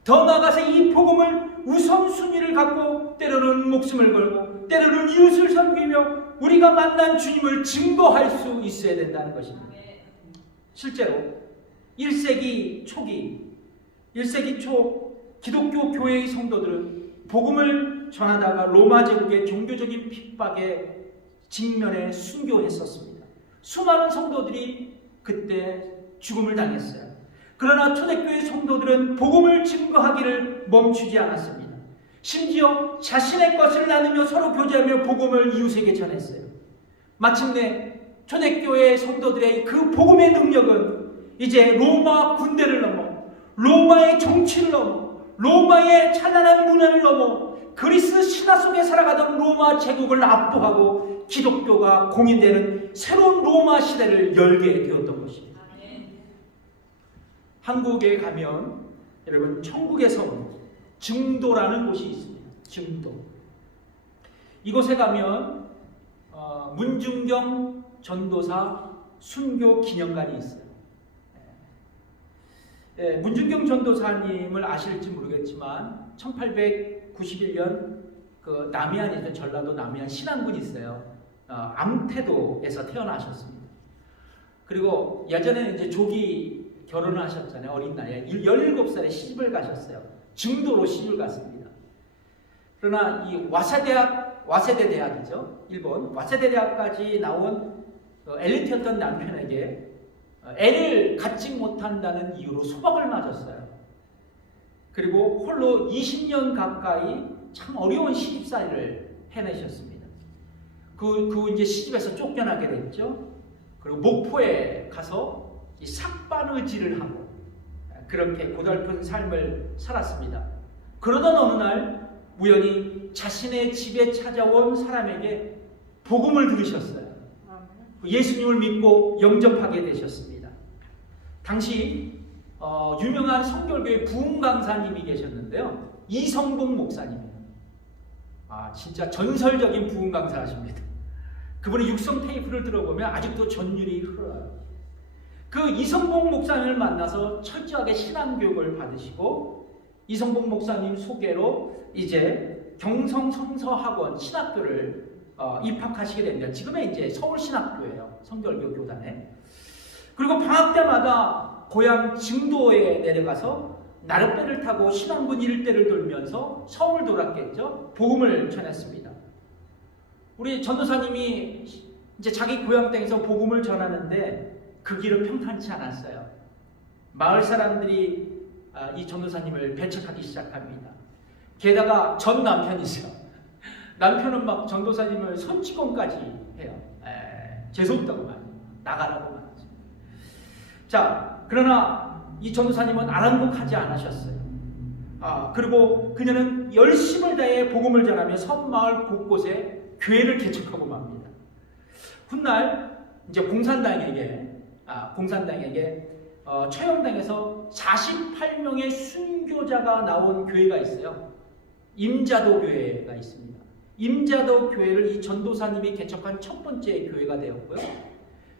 더 나아가서 이 복음을 우선순위를 갖고 때로는 목숨을 걸고 때로는 이웃을 섬기며 우리가 만난 주님을 증거할 수 있어야 된다는 것입니다. 실제로 1세기 초 기독교 교회의 성도들은 복음을 전하다가 로마 제국의 종교적인 핍박에 직면해 순교했었습니다. 수많은 성도들이 그때 죽음을 당했어요. 그러나 초대교회 성도들은 복음을 증거하기를 멈추지 않았습니다. 심지어 자신의 것을 나누며 서로 교제하며 복음을 이웃에게 전했어요. 마침내 초대교회 성도들의 그 복음의 능력은 이제 로마 군대를 넘어, 로마의 정치를 넘어, 로마의 찬란한 문화를 넘어 그리스 신화 속에 살아가던 로마 제국을 압도하고 기독교가 공인되는 새로운 로마 시대를 열게 되었던 것입니다. 한국에 가면 여러분 천국의 성 증도라는 곳이 있습니다. 증도. 이곳에 가면 문중경 전도사 순교 기념관이 있어요. 문중경 전도사님을 아실지 모르겠지만 1891년 그 남해안에 전라도 남해안 신안군이 있어요. 암태도에서 태어나셨습니다. 그리고 예전에는 이제 조기 결혼을 하셨잖아요. 어린 나이에 17살에 시집을 가셨어요. 증도로 시집을 갔습니다. 그러나 이 와세대 대학이죠. 일본 와세대 대학까지 나온 엘리트였던 남편에게 애를 갖지 못한다는 이유로 소박을 맞았어요. 그리고 홀로 20년 가까이 참 어려운 시집살이를 해내셨습니다. 그 이제 시집에서 쫓겨나게 됐죠. 그리고 목포에 가서 이 삭바느질을 하고 그렇게 고달픈 삶을 살았습니다. 그러던 어느 날 우연히 자신의 집에 찾아온 사람에게 복음을 들으셨어요. 예수님을 믿고 영접하게 되셨습니다. 당시 유명한 성결교회 부흥 강사님이 계셨는데요. 이성봉 목사님이에요. 진짜 전설적인 부흥 강사십니다. 그분의 육성 테이프를 들어보면 아직도 전율이 흘러요. 그 이성봉 목사님을 만나서 철저하게 신앙교육을 받으시고 이성봉 목사님 소개로 이제 경성성서학원 신학교를 입학하시게 됩니다. 지금의 이제 서울신학교예요. 성결교 교단에. 그리고 방학 때마다 고향 증도에 내려가서 나룻배를 타고 신안군 일대를 돌면서 성을 돌았겠죠. 복음을 전했습니다. 우리 전도사님이 이제 자기 고향 땅에서 복음을 전하는데 그 길은 평탄치 않았어요. 마을 사람들이 이 전도사님을 배척하기 시작합니다. 게다가 전 남편이세요. 남편은 막 전도사님을 손찌검까지 해요. 재수없다고 말해요. 나가라고 말하죠. 자, 그러나 이 전도사님은 아랑곳하지 않으셨어요. 그리고 그녀는 열심을 다해 복음을 전하며 섬마을 곳곳에 교회를 개척하고 맙니다. 훗날 이제 공산당에게 처형당해서 48명의 순교자가 나온 교회가 있어요. 임자도 교회가 있습니다. 임자도 교회를 이 전도사님이 개척한 첫 번째 교회가 되었고요.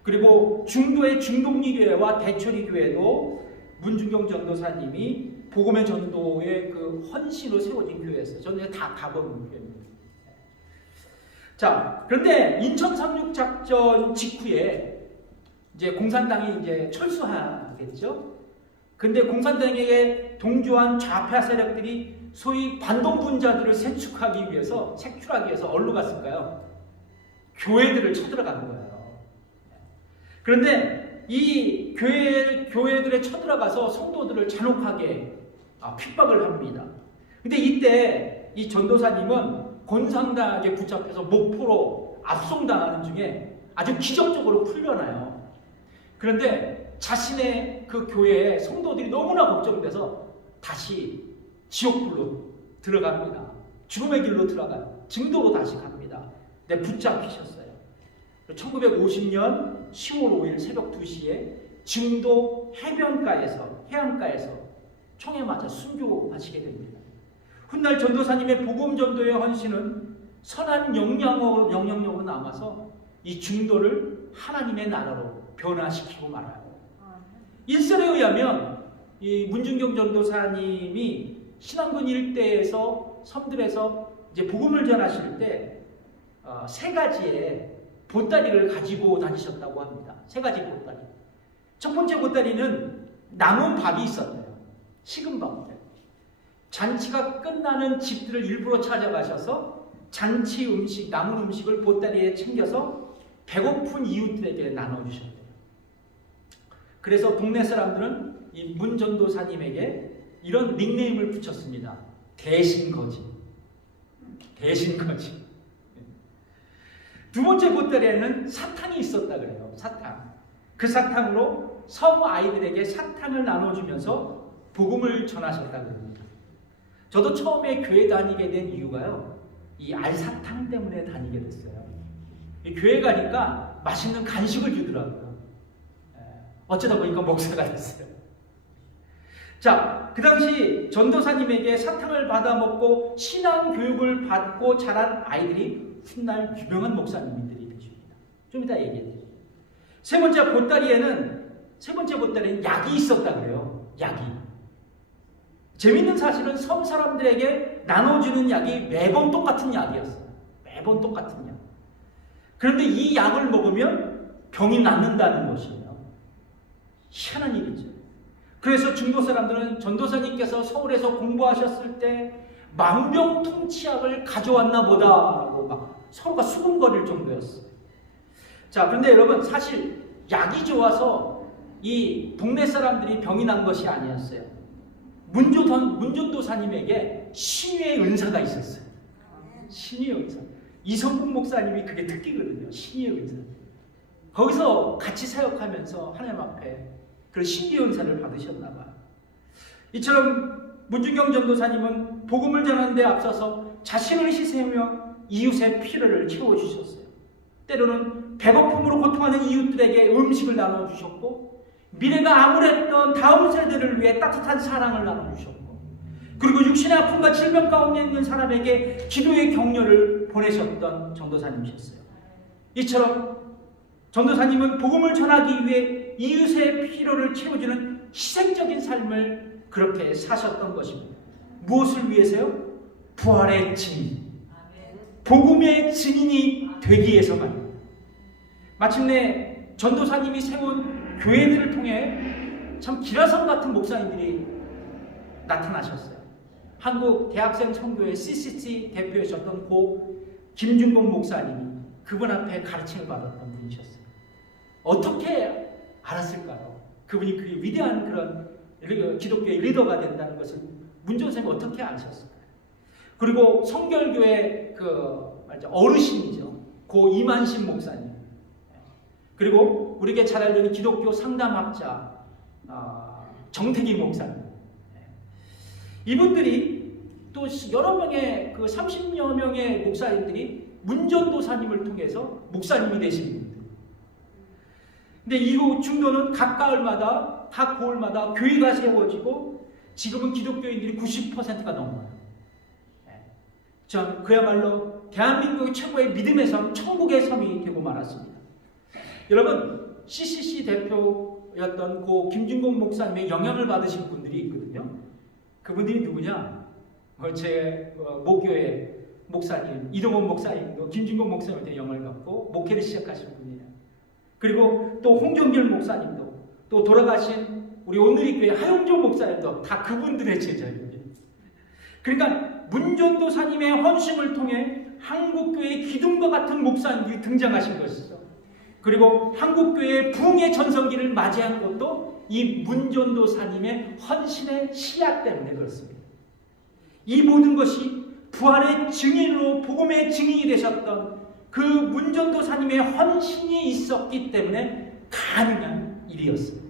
그리고 중도의 중동리교회와 대초리교회도 문중경 전도사님이 복음의 전도의 그 헌신으로 세워진 교회였어요. 저는 다 가본 교회입니다. 자, 그런데 인천 상륙 작전 직후에 이제 공산당이 이제 철수하겠죠. 근데 공산당에게 동조한 좌파 세력들이 소위 반동분자들을 색출하기 위해서 어디로 갔을까요? 교회들을 쳐들어간 거예요. 그런데 이 교회들에 쳐들어가서 성도들을 잔혹하게 핍박을 합니다. 근데 이때 이 전도사님은 권상당에게 붙잡혀서 목포로 압송당하는 중에 아주 기적적으로 풀려나요. 그런데 자신의 그 교회에 성도들이 너무나 걱정돼서 다시 지옥불로 들어갑니다. 죽음의 길로 들어가요. 증도로 다시 갑니다. 근데 붙잡히셨어요. 1950년 10월 5일 새벽 2시에 증도 해안가에서 총에 맞아 순교하시게 됩니다. 훗날 전도사님의 복음 전도의 헌신은 선한 영향력으로 남아서 이 증도를 하나님의 나라로 변화시키고 말아요. 일설에 의하면 이 문중경 전도사님이 신안군 일대에서 섬들에서 이제 복음을 전하실 때 세 가지의 보따리를 가지고 다니셨다고 합니다. 세 가지 보따리. 첫 번째 보따리는 남은 밥이 있었대요. 식은 밥들. 잔치가 끝나는 집들을 일부러 찾아가셔서 잔치 음식, 남은 음식을 보따리에 챙겨서 배고픈 이웃들에게 나눠주셨대요. 그래서 동네 사람들은 이 문전도사님에게 이런 닉네임을 붙였습니다. 대신거지. 대신거지. 두 번째 보따리에는 사탕이 있었다 그래요. 사탕. 그 사탕으로 성 아이들에게 사탕을 나눠주면서 복음을 전하셨다 그럽니다. 저도 처음에 교회 다니게 된 이유가요, 이 알사탕 때문에 다니게 됐어요. 이 교회 가니까 맛있는 간식을 주더라고요. 어쩌다 보니까 목사가 됐어요. 자, 그 당시 전도사님에게 사탕을 받아 먹고 신앙 교육을 받고 자란 아이들이 훗날 유명한 목사님들이 되십니다. 좀 이따 얘기해드릴게요. 세 번째 보따리에는 약이 있었다 그래요. 약이. 재밌는 사실은 섬 사람들에게 나눠주는 약이 매번 똑같은 약이었어요. 매번 똑같은 약. 그런데 이 약을 먹으면 병이 낫는다는 것이에요. 희한한 일이죠. 그래서 중도 사람들은 전도사님께서 서울에서 공부하셨을 때 만병통치약을 가져왔나 보다라고 막 서로가 수군거릴 정도였어요. 자, 그런데 여러분, 사실 약이 좋아서 이 동네 사람들이 병이 난 것이 아니었어요. 문전도사님에게 신유의 은사가 있었어요. 신유의 은사. 이성국 목사님이 그게 특기거든요. 신유의 은사. 거기서 같이 사역하면서 하나님 앞에 그런 신유의 은사를 받으셨나 봐요. 이처럼 문준경 전도사님은 복음을 전하는 데 앞서서 자신을 희생하며 이웃의 필요를 채워주셨어요. 때로는 배고픔으로 고통하는 이웃들에게 음식을 나눠주셨고, 미래가 암울했던 다음 세대를 위해 따뜻한 사랑을 나눠주셨고, 그리고 육신의 아픔과 질병 가운데 있는 사람에게 기도의 격려를 보내셨던 전도사님이셨어요. 이처럼 전도사님은 복음을 전하기 위해 이웃의 필요를 채워주는 희생적인 삶을 그렇게 사셨던 것입니다. 무엇을 위해서요? 부활의 증인, 복음의 증인이 되기 위해서 말입니다. 마침내 전도사님이 세운 교회들을 통해 참 기라성 같은 목사님들이 나타나셨어요. 한국 대학생 선교회 CCC 대표이셨던 고 김준공 목사님이 그분 앞에 가르침을 받았던 분이셨어요. 어떻게 알았을까요? 그분이 그 위대한 그런 기독교의 리더가 된다는 것을 문전선생님이 어떻게 아셨을까요? 그리고 성결교회 어르신이죠. 고 이만신 목사님. 그리고 우리에게 잘 알려진 기독교 상담학자 정태기 목사님. 이분들이 또 여러 명의 30여 명의 목사님들이 문전도사님을 통해서 목사님이 되신 분들. 근데 이후 중도는 각 가을마다 각 고을마다 교회가 세워지고 지금은 기독교인들이 90%가 넘어요. 전 그야말로 대한민국의 최고의 믿음의 섬, 천국의 섬이 되고 말았습니다. 여러분, CCC 대표였던 고 김준공 목사님의 영향을 받으신 분들이 있거든요. 그분들이 누구냐? 제 모교회 목사님 이동원 목사님도 김준공 목사님한테 영향을 받고 목회를 시작하신 분이에요. 그리고 또 홍정길 목사님도, 또 돌아가신 우리 오늘리교회 하용조 목사님도 다 그분들의 제자입니다. 그러니까 문전도사님의 헌신을 통해 한국교회의 기둥과 같은 목사님들이 등장하신 것이죠. 그리고 한국교회의 부흥의 전성기를 맞이한 것도 이 문전도사님의 헌신의 씨앗 때문에 그렇습니다. 이 모든 것이 부활의 증인으로 복음의 증인이 되셨던 그 문전도사님의 헌신이 있었기 때문에 가능한 일이었습니다.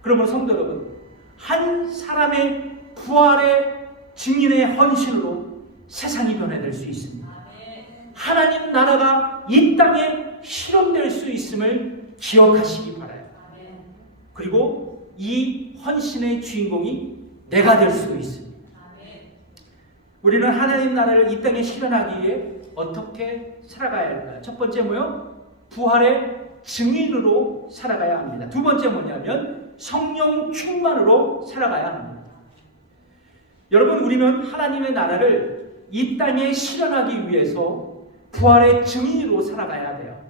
그러므로 성도 여러분, 한 사람의 부활의 증인의 헌신으로 세상이 변화될 수 있습니다. 하나님 나라가 이 땅에 실현될 수 있음을 기억하시기 바라요. 그리고 이 헌신의 주인공이 내가 될 수 있습니다. 우리는 하나님 나라를 이 땅에 실현하기 위해 어떻게 살아가야 할까요? 첫 번째 뭐요? 부활의 증인으로 살아가야 합니다. 두 번째 뭐냐면 성령 충만으로 살아가야 합니다. 여러분, 우리는 하나님의 나라를 이 땅에 실현하기 위해서 부활의 증인으로 살아가야 돼요.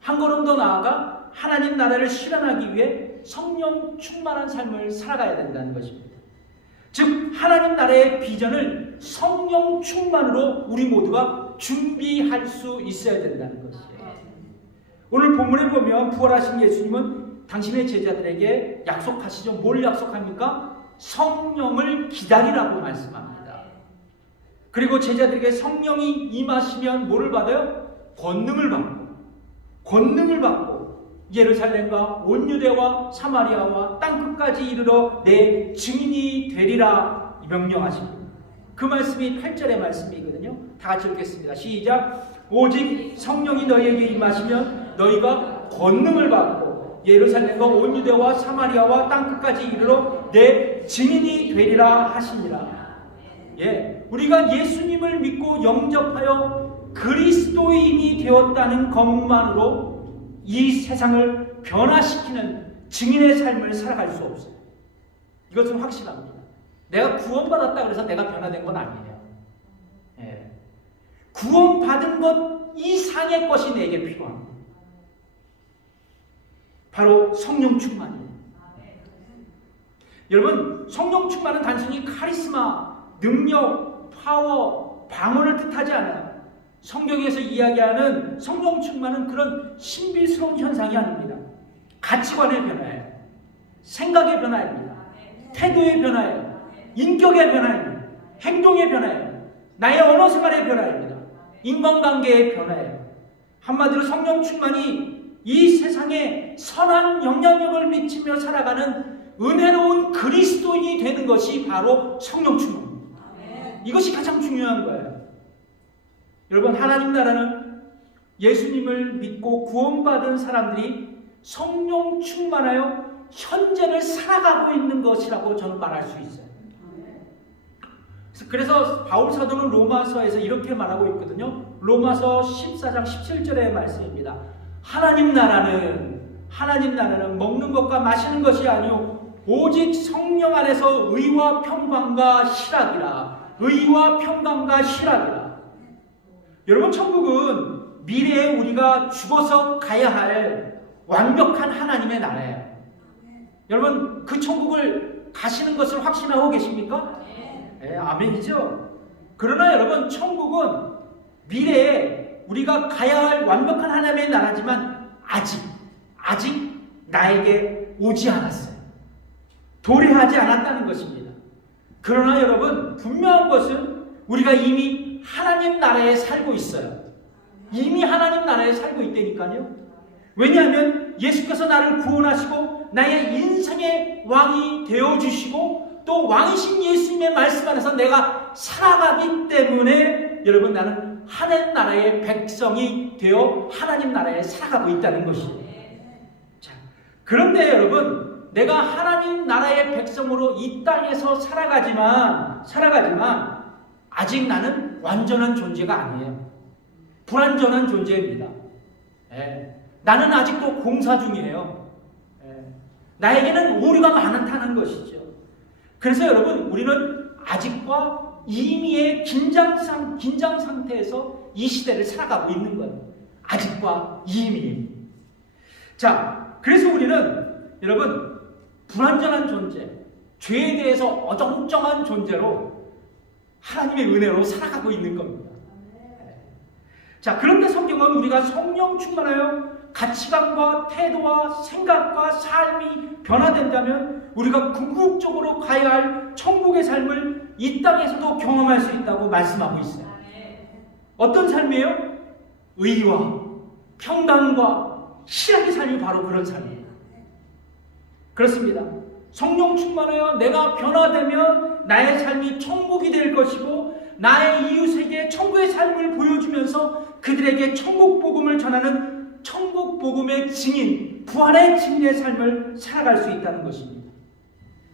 한 걸음 더 나아가 하나님 나라를 실현하기 위해 성령 충만한 삶을 살아가야 된다는 것입니다. 즉 하나님 나라의 비전을 성령 충만으로 우리 모두가 준비할 수 있어야 된다는 것이에요. 오늘 본문에 보면 부활하신 예수님은 당신의 제자들에게 약속하시죠. 뭘 약속합니까? 성령을 기다리라고 말씀합니다. 그리고 제자들에게 성령이 임하시면 뭐를 받아요? 권능을 받고 예루살렘과 온 유대와 사마리아와 땅끝까지 이르러 내 증인이 되리라 명령하십니다. 그 말씀이 8절의 말씀이거든요. 다 같이 읽겠습니다. 시작. 오직 성령이 너희에게 임하시면 너희가 권능을 받고 예루살렘과 온 유대와 사마리아와 땅끝까지 이르러 내 증인이 되리라 하시니라. 우리가 예수님을 믿고 영접하여 그리스도인이 되었다는 것만으로 이 세상을 변화시키는 증인의 삶을 살아갈 수 없어요. 이것은 확실합니다. 내가 구원받았다 그래서 내가 변화된 건 아니에요. 구원받은 것 이상의 것이 내게 필요합니다. 바로 성령 충만이에요. 여러분, 성령 충만은 단순히 카리스마, 능력, 파워, 방언을 뜻하지 않아요. 성경에서 이야기하는 성령 충만은 그런 신비스러운 현상이 아닙니다. 가치관의 변화예요. 생각의 변화입니다. 태도의 변화예요. 인격의 변화입니다. 행동의 변화예요. 나의 언어 생활의 변화입니다. 인간관계의 변화예요. 한마디로 성령 충만이 이 세상에 선한 영향력을 미치며 살아가는 은혜로운 그리스도인이 되는 것이 바로 성령 충만입니다. 이것이 가장 중요한 거예요. 여러분, 하나님 나라는 예수님을 믿고 구원받은 사람들이 성령 충만하여 현재를 살아가고 있는 것이라고 저는 말할 수 있어요. 그래서 바울 사도는 로마서에서 이렇게 말하고 있거든요. 로마서 14장 17절의 말씀입니다. 하나님 나라는 먹는 것과 마시는 것이 아니요 오직 성령 안에서 의와 평강과 희락이라. 의와 평강과 희락이라. 여러분, 천국은 미래에 우리가 죽어서 가야 할 완벽한 하나님의 나라예요. 여러분, 그 천국을 가시는 것을 확신하고 계십니까? 네, 아멘이죠. 그러나 여러분, 천국은 미래에 우리가 가야 할 완벽한 하나님의 나라지만 아직 나에게 오지 않았어요. 도래하지 않았다는 것입니다. 그러나 여러분, 분명한 것은 우리가 이미 하나님 나라에 살고 있어요. 이미 하나님 나라에 살고 있다니까요. 왜냐하면 예수께서 나를 구원하시고 나의 인생의 왕이 되어주시고 또 왕이신 예수님의 말씀 안에서 내가 살아가기 때문에 여러분, 나는 하나님 나라의 백성이 되어 하나님 나라에 살아가고 있다는 것이에요. 자, 그런데 여러분, 내가 하나님 나라의 백성으로 이 땅에서 살아가지만 아직 나는 완전한 존재가 아니에요. 불완전한 존재입니다. 나는 아직도 공사 중이에요. 나에게는 오류가 많다는 것이죠. 그래서 여러분, 우리는 아직과 이미의 긴장 상태에서 이 시대를 살아가고 있는 거예요. 아직과 이미. 자, 그래서 우리는 여러분, 불완전한 존재, 죄에 대해서 어정쩡한 존재로 하나님의 은혜로 살아가고 있는 겁니다. 자, 그런데 성경은 우리가 성령 충만하여 가치관과 태도와 생각과 삶이 변화된다면 우리가 궁극적으로 가야 할 천국의 삶을 이 땅에서도 경험할 수 있다고 말씀하고 있어요. 어떤 삶이에요? 의와 평강과 희락의 삶이 바로 그런 삶이에요. 그렇습니다. 성령 충만하여 내가 변화되면 나의 삶이 천국이 될 것이고 나의 이웃에게 천국의 삶을 보여주면서 그들에게 천국 복음을 전하는 천국 복음의 증인, 부활의 증인의 삶을 살아갈 수 있다는 것입니다.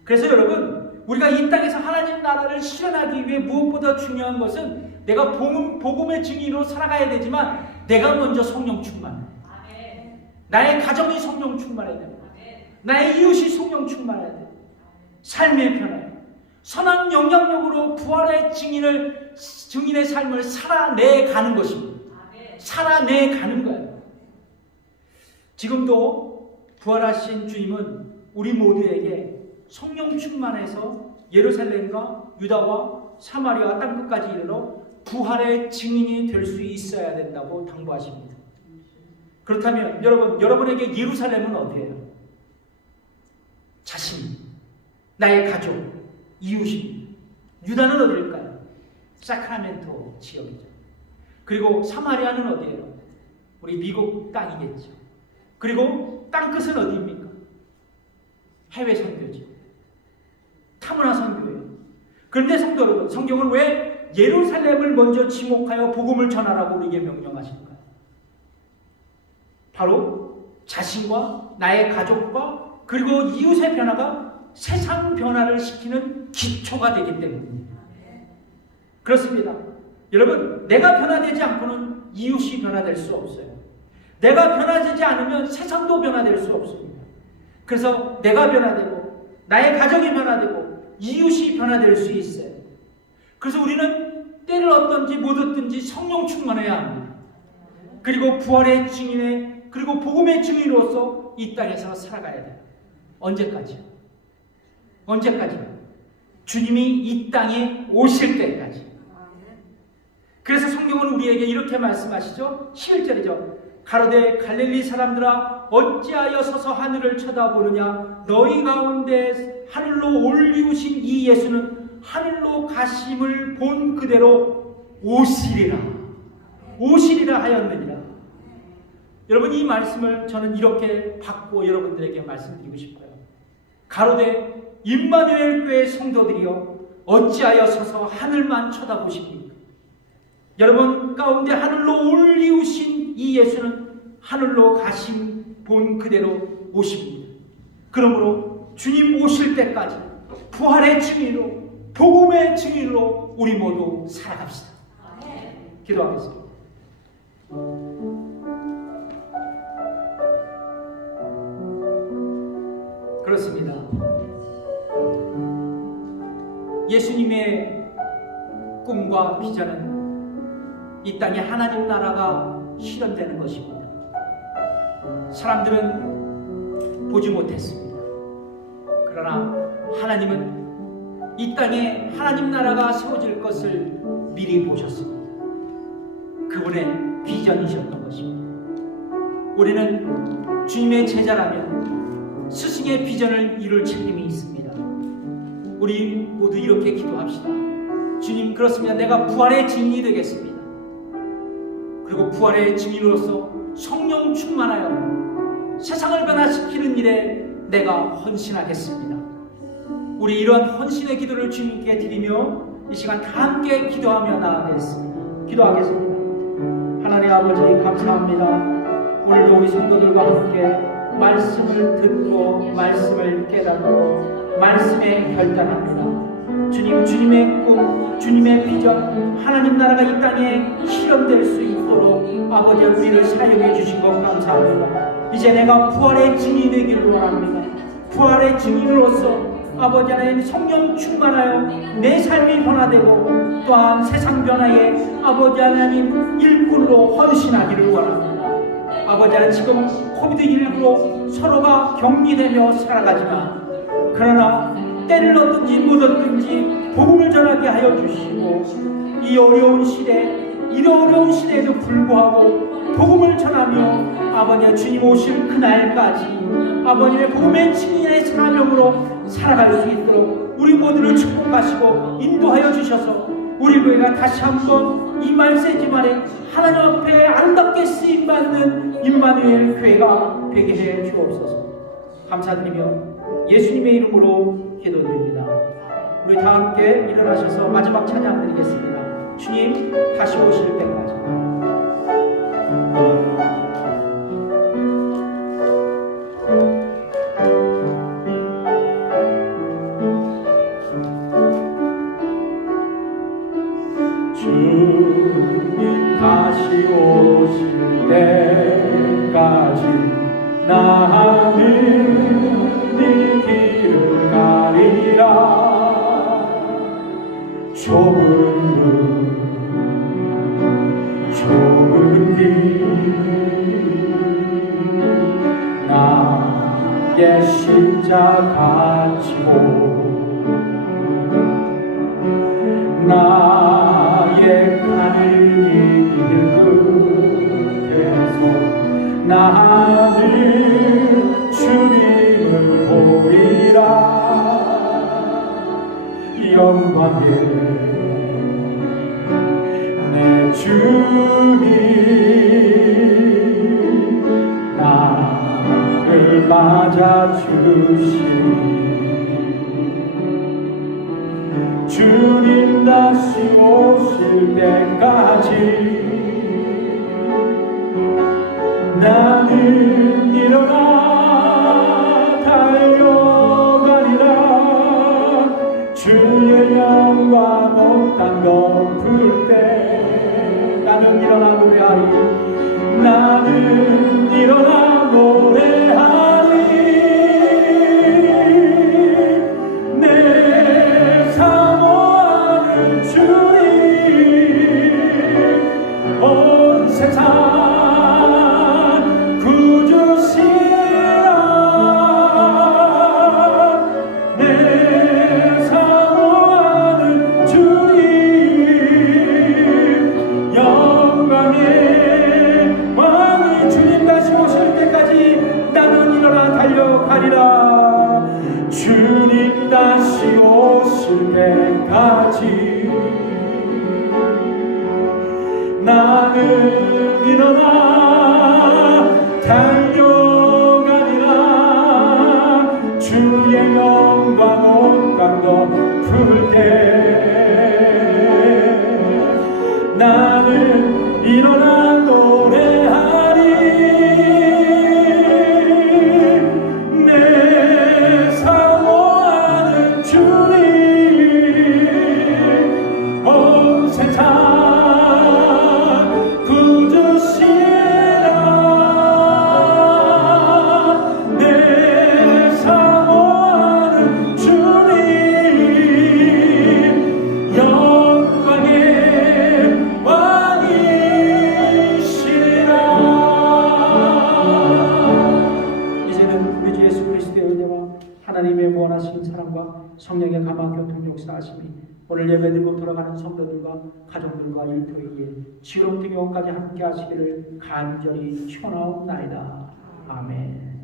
그래서 여러분, 우리가 이 땅에서 하나님 나라를 실현하기 위해 무엇보다 중요한 것은 내가 복음의 증인으로 살아가야 되지만 내가 먼저 성령 충만해. 나의 가정이 성령 충만해야 됩니다. 나의 이웃이 성령 충만해야 돼. 삶의 변화에 선한 영향력으로 부활의 증인의 삶을 살아내가는 것입니다. 살아내가는 거예요. 지금도 부활하신 주님은 우리 모두에게 성령 충만해서 예루살렘과 유다와 사마리아 땅끝까지 이르러 부활의 증인이 될 수 있어야 된다고 당부하십니다. 그렇다면 여러분에게 예루살렘은 어디예요? 자신, 나의 가족, 이웃입니다. 유다는 어디일까요? 사크라멘토 지역이죠. 그리고 사마리아는 어디예요? 우리 미국 땅이겠죠. 그리고 땅끝은 어디입니까? 해외 선교죠. 타문화 선교예요. 그런데 성도 여러분, 성경은 왜 예루살렘을 먼저 지목하여 복음을 전하라고 우리에게 명령하실까요? 바로 자신과 나의 가족과 그리고 이웃의 변화가 세상 변화를 시키는 기초가 되기 때문입니다. 그렇습니다. 여러분, 내가 변화되지 않고는 이웃이 변화될 수 없어요. 내가 변화되지 않으면 세상도 변화될 수 없습니다. 그래서 내가 변화되고 나의 가정이 변화되고 이웃이 변화될 수 있어요. 그래서 우리는 때를 얻든지 못 얻든지 성령 충만해야 합니다. 그리고 부활의 증인에 그리고 복음의 증인으로서 이 땅에서 살아가야 돼요. 언제까지요? 언제까지요? 주님이 이 땅에 오실 때까지. 그래서 성경은 우리에게 이렇게 말씀하시죠. 11절이죠. 가로되 갈릴리 사람들아 어찌하여 서서 하늘을 쳐다보느냐. 너희 가운데 하늘로 올리우신 이 예수는 하늘로 가심을 본 그대로 오시리라 하였느니라. 여러분, 이 말씀을 저는 이렇게 받고 여러분들에게 말씀드리고 싶어요. 가로되 임마누엘 교회 성도들이여 어찌하여 서서 하늘만 쳐다보십니까? 여러분 가운데 하늘로 올리우신 이 예수는 하늘로 가심 본 그대로 오십니다. 그러므로 주님 오실 때까지 부활의 증인으로 복음의 증인으로 우리 모두 살아갑시다. 기도하겠습니다. 그렇습니다. 예수님의 꿈과 비전은 이 땅에 하나님 나라가 실현되는 것입니다. 사람들은 보지 못했습니다. 그러나 하나님은 이 땅에 하나님 나라가 세워질 것을 미리 보셨습니다. 그분의 비전이셨던 것입니다. 우리는 주님의 제자라면 스승의 비전을 이룰 책임이 있습니다. 우리 모두 이렇게 기도합시다. 주님, 그렇습니다. 내가 부활의 증인이 되겠습니다. 그리고 부활의 증인으로서 성령 충만하여 세상을 변화시키는 일에 내가 헌신하겠습니다. 우리 이러한 헌신의 기도를 주님께 드리며 이 시간 다 함께 기도하며 나아가겠습니다. 기도하겠습니다. 하나님 아버지 감사합니다. 오늘도 우리 성도들과 함께 말씀을 듣고 말씀을 깨닫고 말씀에 결단합니다. 주님, 주님의 꿈, 주님의 비전, 하나님 나라가 이 땅에 실현될 수 있도록 아버지 우리를 사용해 주신 것 감사합니다. 이제 내가 부활의 증인이 되기를 원합니다. 부활의 증인으로서 아버지 하나님 성령 충만하여 내 삶이 변화되고 또한 세상 변화에 아버지 하나님 일꾼으로 헌신하기를 원합니다. 아버지 하나님, 지금 코비드19로 서로가 격리되며 살아가지만 그러나 때를 얻든지 못 얻든지 복음을 전하게 하여 주시고 이 어려운 시대에도 불구하고 복음을 전하며 아버지의 주님 오실 그날까지 아버지의 복음의 증인의 사명으로 살아갈 수 있도록 우리 모두를 축복하시고 인도하여 주셔서 우리 교회가 다시 한번 이 말세지만에 하나님 앞에 아름답게 쓰임받는 임마누엘 교회가 되게 해 주옵소서. 감사드리며 예수님의 이름으로 기도드립니다. 우리 다 함께 일어나셔서 마지막 찬양 드리겠습니다. 주님 다시 오실 때까지. 주님 다시 오실 때까지 나는 이 길을 가리라. 좁은 길 나의 십자가 지고 나의 가는 이 길 끝에서 주님 나를 맞아주시니 주님 다시 오실 때까지 나는 일어나 달려가리라. 주의 영광 온 땅 덮을 때 나는 일어나 노래하리. 나는 일어나 노래하리. 내 사모하는 주님 온 세상 주님 다시 오실 때까지 나는 일어나 달려가리라. 주의 영광 온 땅 덮을 때 나는 일어나 노래하리. 하나님의 무한하신 사랑과 성령의 감화 교통 역사하심이 오늘 예배드리고 돌아가는 성도들과 가족들과 일터위에 지금부터 영원까지 함께 하시기를 간절히 축원하옵나이다. 아멘.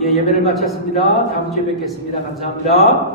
예배를 마쳤습니다. 다음 주에 뵙겠습니다. 감사합니다.